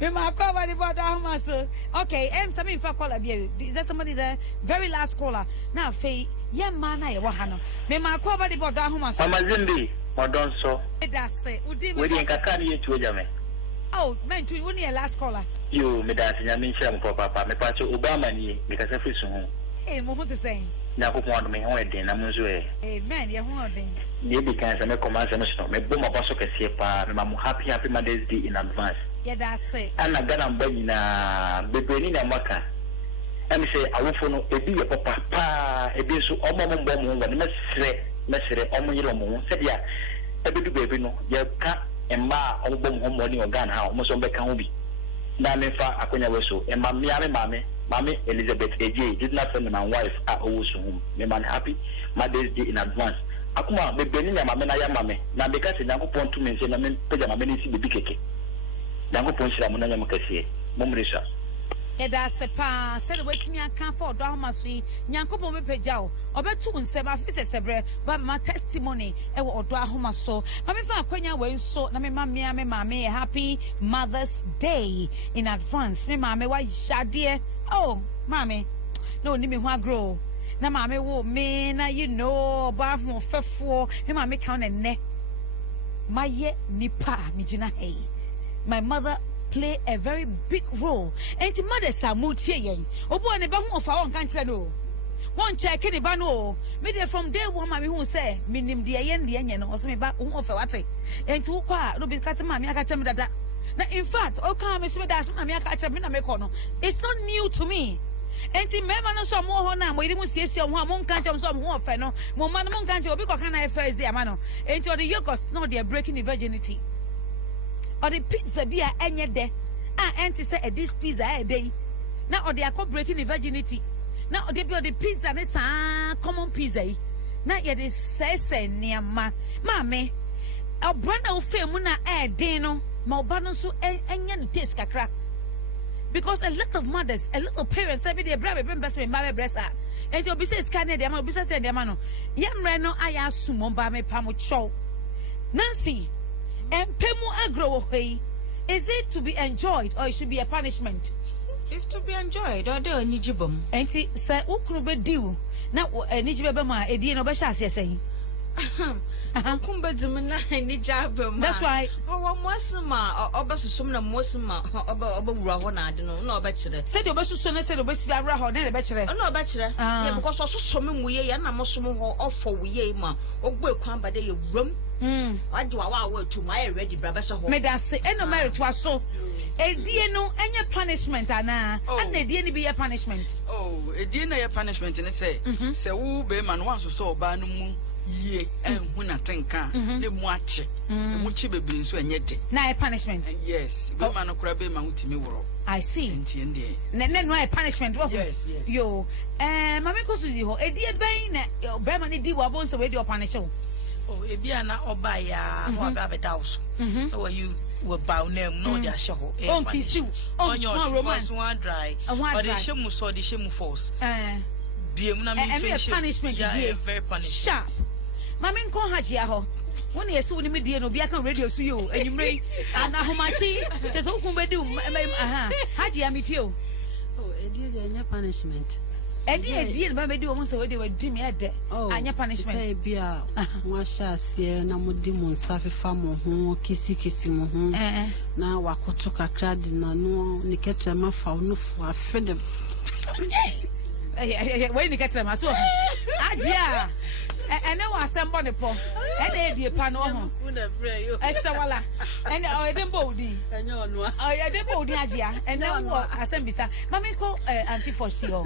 Mema Akuaba diba Odo Ahomaso. Okay, some in fact caller be. Is there somebody there? Very last caller. Now, Faye, yeah, man, I wahano. Mema Akuaba diba Odo Ahomaso. Mama Zimbi, Odonso. That's it. We didn't kakari to Jame. Oh, man, to you your last caller. You, Medasi, Yamin Sham for Papa, me pacho Obama ni, because every soon. Hey, Momo to say. Now, who want me home again? I'm Amen, you're holding. Maybe can make commands and no. Me boom apostle can see pa. Me happy Mother's Day in advance. Yeah, that's it. And I got am bring na bebreni na maka. And me say I will follow a be a papa e be so omo mo bom mo na mesre omo yiro mo. Said ya ebedu baby no ye ka emma ombom ho money organ ha mo so be ka ho bi na me fa akonya weso emma mame Elizabeth AJ did not send my wife at Owusu. Me man happy Mother's Day in advance. Akumaa me beni na mame na ya mame na be ka se Nyankopon to me se na me pega mame ni si bibi keke. Nyankopon sira mo na nyam kase. Momresa. Eda sepa said wetimi aka for Odo Ahomaso yi Nyankopon me pagya o obetu nsem afise sebre ba ma testimony e wo Odo Ahomaso ma me fa akwanya we nso na me mame happy Mother's Day in advance me mame wa yade. Oh, mommy, no, ni me ho agro. Na mame wo me na you know ba ho fefo. Me mame count ne. Maye nipa mi gina hey. My mother play a very big role. Enti mother sa mutie yen. Obo ne ba ho fa won kan kire no. Won check ni ba no. Me dey from day one mame hu say minim de yen de enye no. O se me ba ho fa wate. Enti wo kwa no bi ka se mame aka chem dada. Now, in fact, it's not new to me. And in Memano, some more honor, we didn't see some one country, some more feno, Momman country, or because I first day, mano. And to the yogurt, no, they are breaking the virginity. Or the pizza beer any day. Auntie said this pizza a day. Now, or they are called breaking the virginity. Now, they be the pizza, and it's a common pizza. Now, yet it says, near mammy, a brand of famuna air dino. So taste kakra because a lot of mothers, a lot of parents, every day brave best me baby breast and you be say scan them no be say them no yam reno aya sumo ba me pamo chow Nancy and pemu agro hey is it to be enjoyed or it should be a punishment? It's to be enjoyed or do ni jibom enti say ukunu be diu na ni jibe be ma edi no be sha ase say that's why. Oh, Mosma, Obasum, Mosma, Oba na no bachelor. Said you best soon said obesi around a bachelor. No bachelor, because also some we and a Mosum off for we ma, or work one by day room. I do our word to my ready brother. May I say, and no merit to us so. A dear no, any punishment, Anna, and a dear be a punishment. Oh, a dear punishment, and I say, so, be man once or so, Banum. Ye and when I think the watch much be so and yet na punishment. Yes, go man crab mount me world. I see. Then why punishment? Yes. Yo, Mammy Cosuzi, a dear Bain, Berman, do our bones away your punishment. Oh, if you are not Obaya, or Babette House, or you were bound them, no, they are show. Oh, kiss you on your romance, one dry, or the shemu saw the shemu force. And punishment, very punishment. Sharp. Mammy call Hajiaho. When you saw me, dear, no be on radio to you, and you may, and Ahomachi, just who can do, Hajia meet you. Oh, a dear punishment. A dear, maybe do almost away with Jimmy at the Anya punishment. Say, be a washa, see, Namudimon, Safi Famo, kissimo, now Wakotoka crad in a no, Niketa Mafa, no for a feather. When you get them, I saw Ajia. And now I send on the pole. And they pano. Estawala. And I didn't body. And I didn't body Ajia. And now I send beside. Mammy call Auntie for Shio.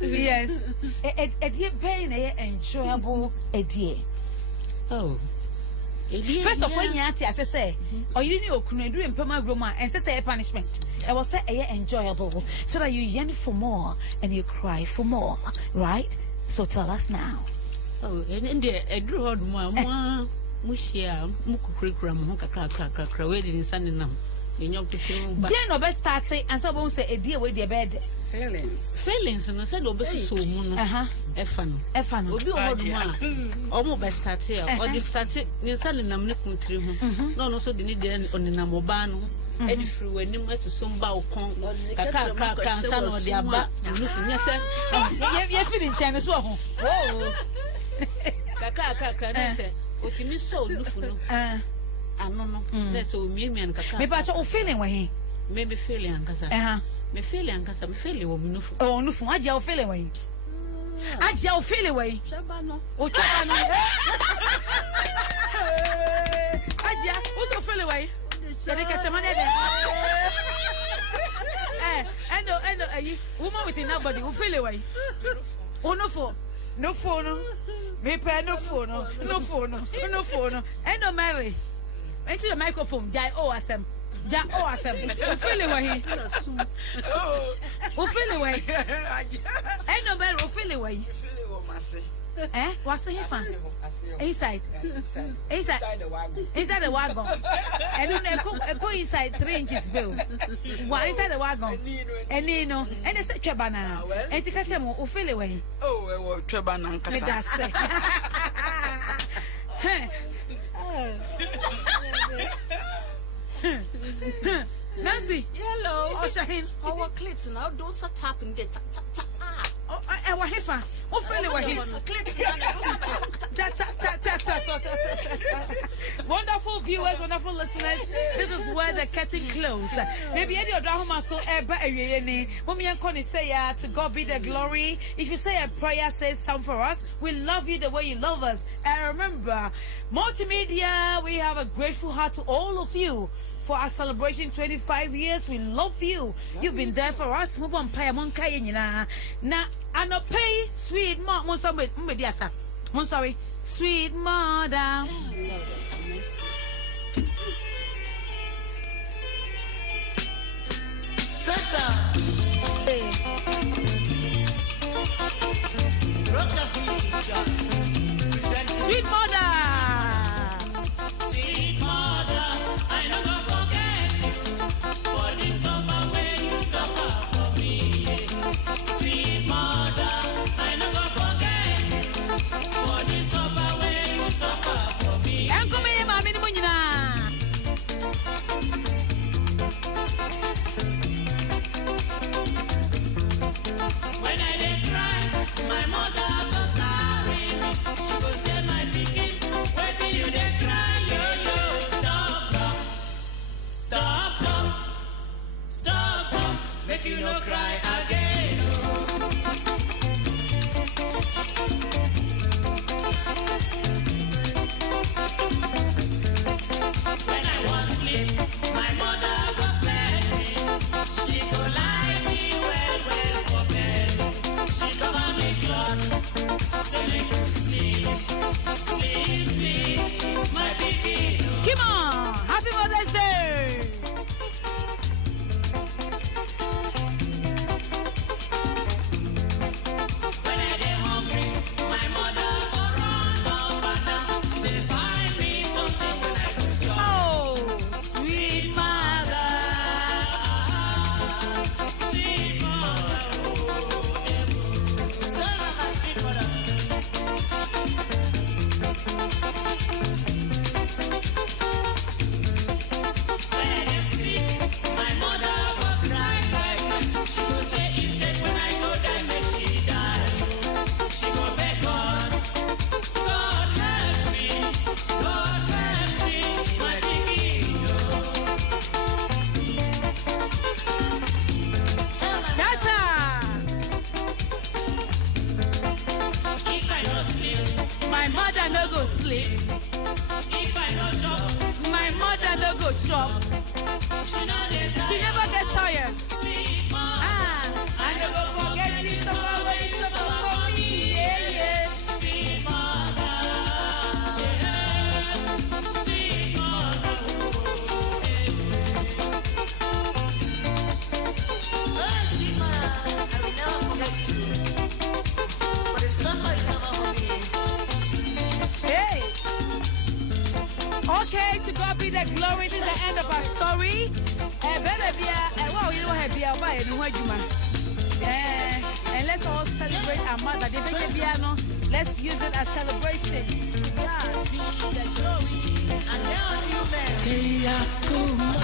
Yes. A dear pain, enjoyable a dear. Oh. First of all, you have to say, or you know, couldn't do in Pema Groma and say a punishment. I will say a enjoyable so that you yearn for more and you cry for more, right? So tell us now. Oh, and there, a drew on one, Mushia, Mukuram, Hokaka, wedding in Sunday. In your kitchen, no best start say, and someone say a dear with your bed. Failings, and I said, Obesu, Efan, will be almost best start here, or the start in Sunday, I'm not country. No, so the need on the Namobano. And if you were near to some bow, Kaka, son of the Abba, you're feeling China. Oh, Kaka, what you miss so Lufuno. I don't know. That's all me and Kaka. Maybe I'm feeling where he may be failing, Cassa. Me failing, Cassa, I'm failing. Oh, no, I jail failing away. I jail failing away. Oh, Ajia, who's your failing away? They catch a man and woman with nobody who feel away. Oh, no, for No phone. Me pay no phone. No phone. No phone. And no Mary. Into the microphone. Jai oh asem. Jai oh asem. You feel it way. You feel it way. And no Mary. You feel it way. Eh? What's the fan? Inside. Inside the wagon. Inside the wagon. And then go inside 3 inches bill. Why inside the wagon? And you know, and it's a chabana. And to catch them, who feel away. Oh, Trebana. Nancy. Hello. Oh, Shahin. Our clits now don't start tapping the tap. Oh, I was here. Who feel away? Wonderful viewers, wonderful listeners. This is where the curtain closes. Maybe any Odo Ahomaso eba eyene. Mommy and say to God be the glory. If you say a prayer, say some for us. We love you the way you love us. And remember, multimedia, we have a grateful heart to all of you. For our celebration 25 years, we love you. You've been there for us. Move on, pay na. I no pay sweet mom. Sorry, sweet mother. Sasa. Sweet mother. Sweet mother, I never forget you. For the summer when you suffer for me. Sweet mother, I never forget you. For the summer when you suffer for me. And come here, mommy, When I did cry, my mother go carry me. She go say my pikin, where do you dey cry? Yo, stop, make you no cry again. When I was asleep, my mother go bed me. She go lie me well for bed. She cover me cloth, say me go sleep, my pikin. come on. Happy Mother's Day. When I dey hungry, my mother go run up and down. They find me something when I go chop. Oh, sweet mother. Sweet mother, so mama, sweet mother. When I dey sick, my mother go cry. She go say instead when I go die, make she die. She go beg God, God help me, my pikin. Chacha. If I no sleep, My mother no go sleep. if I no chop, My mother no go chop. she no dey She die. never gets tired. Sweet mother, I never forget you suffer when you suffer for me. Yeah. sweet mother, sweet mother. Oh, sweet mother, I will never forget you. For the suffer you suffer for me. Hey. Okay, to God be the glory. This is the end of our story. And let's all celebrate our mother. Let's use it as celebration. God be the glory. And now you man. Akumaa.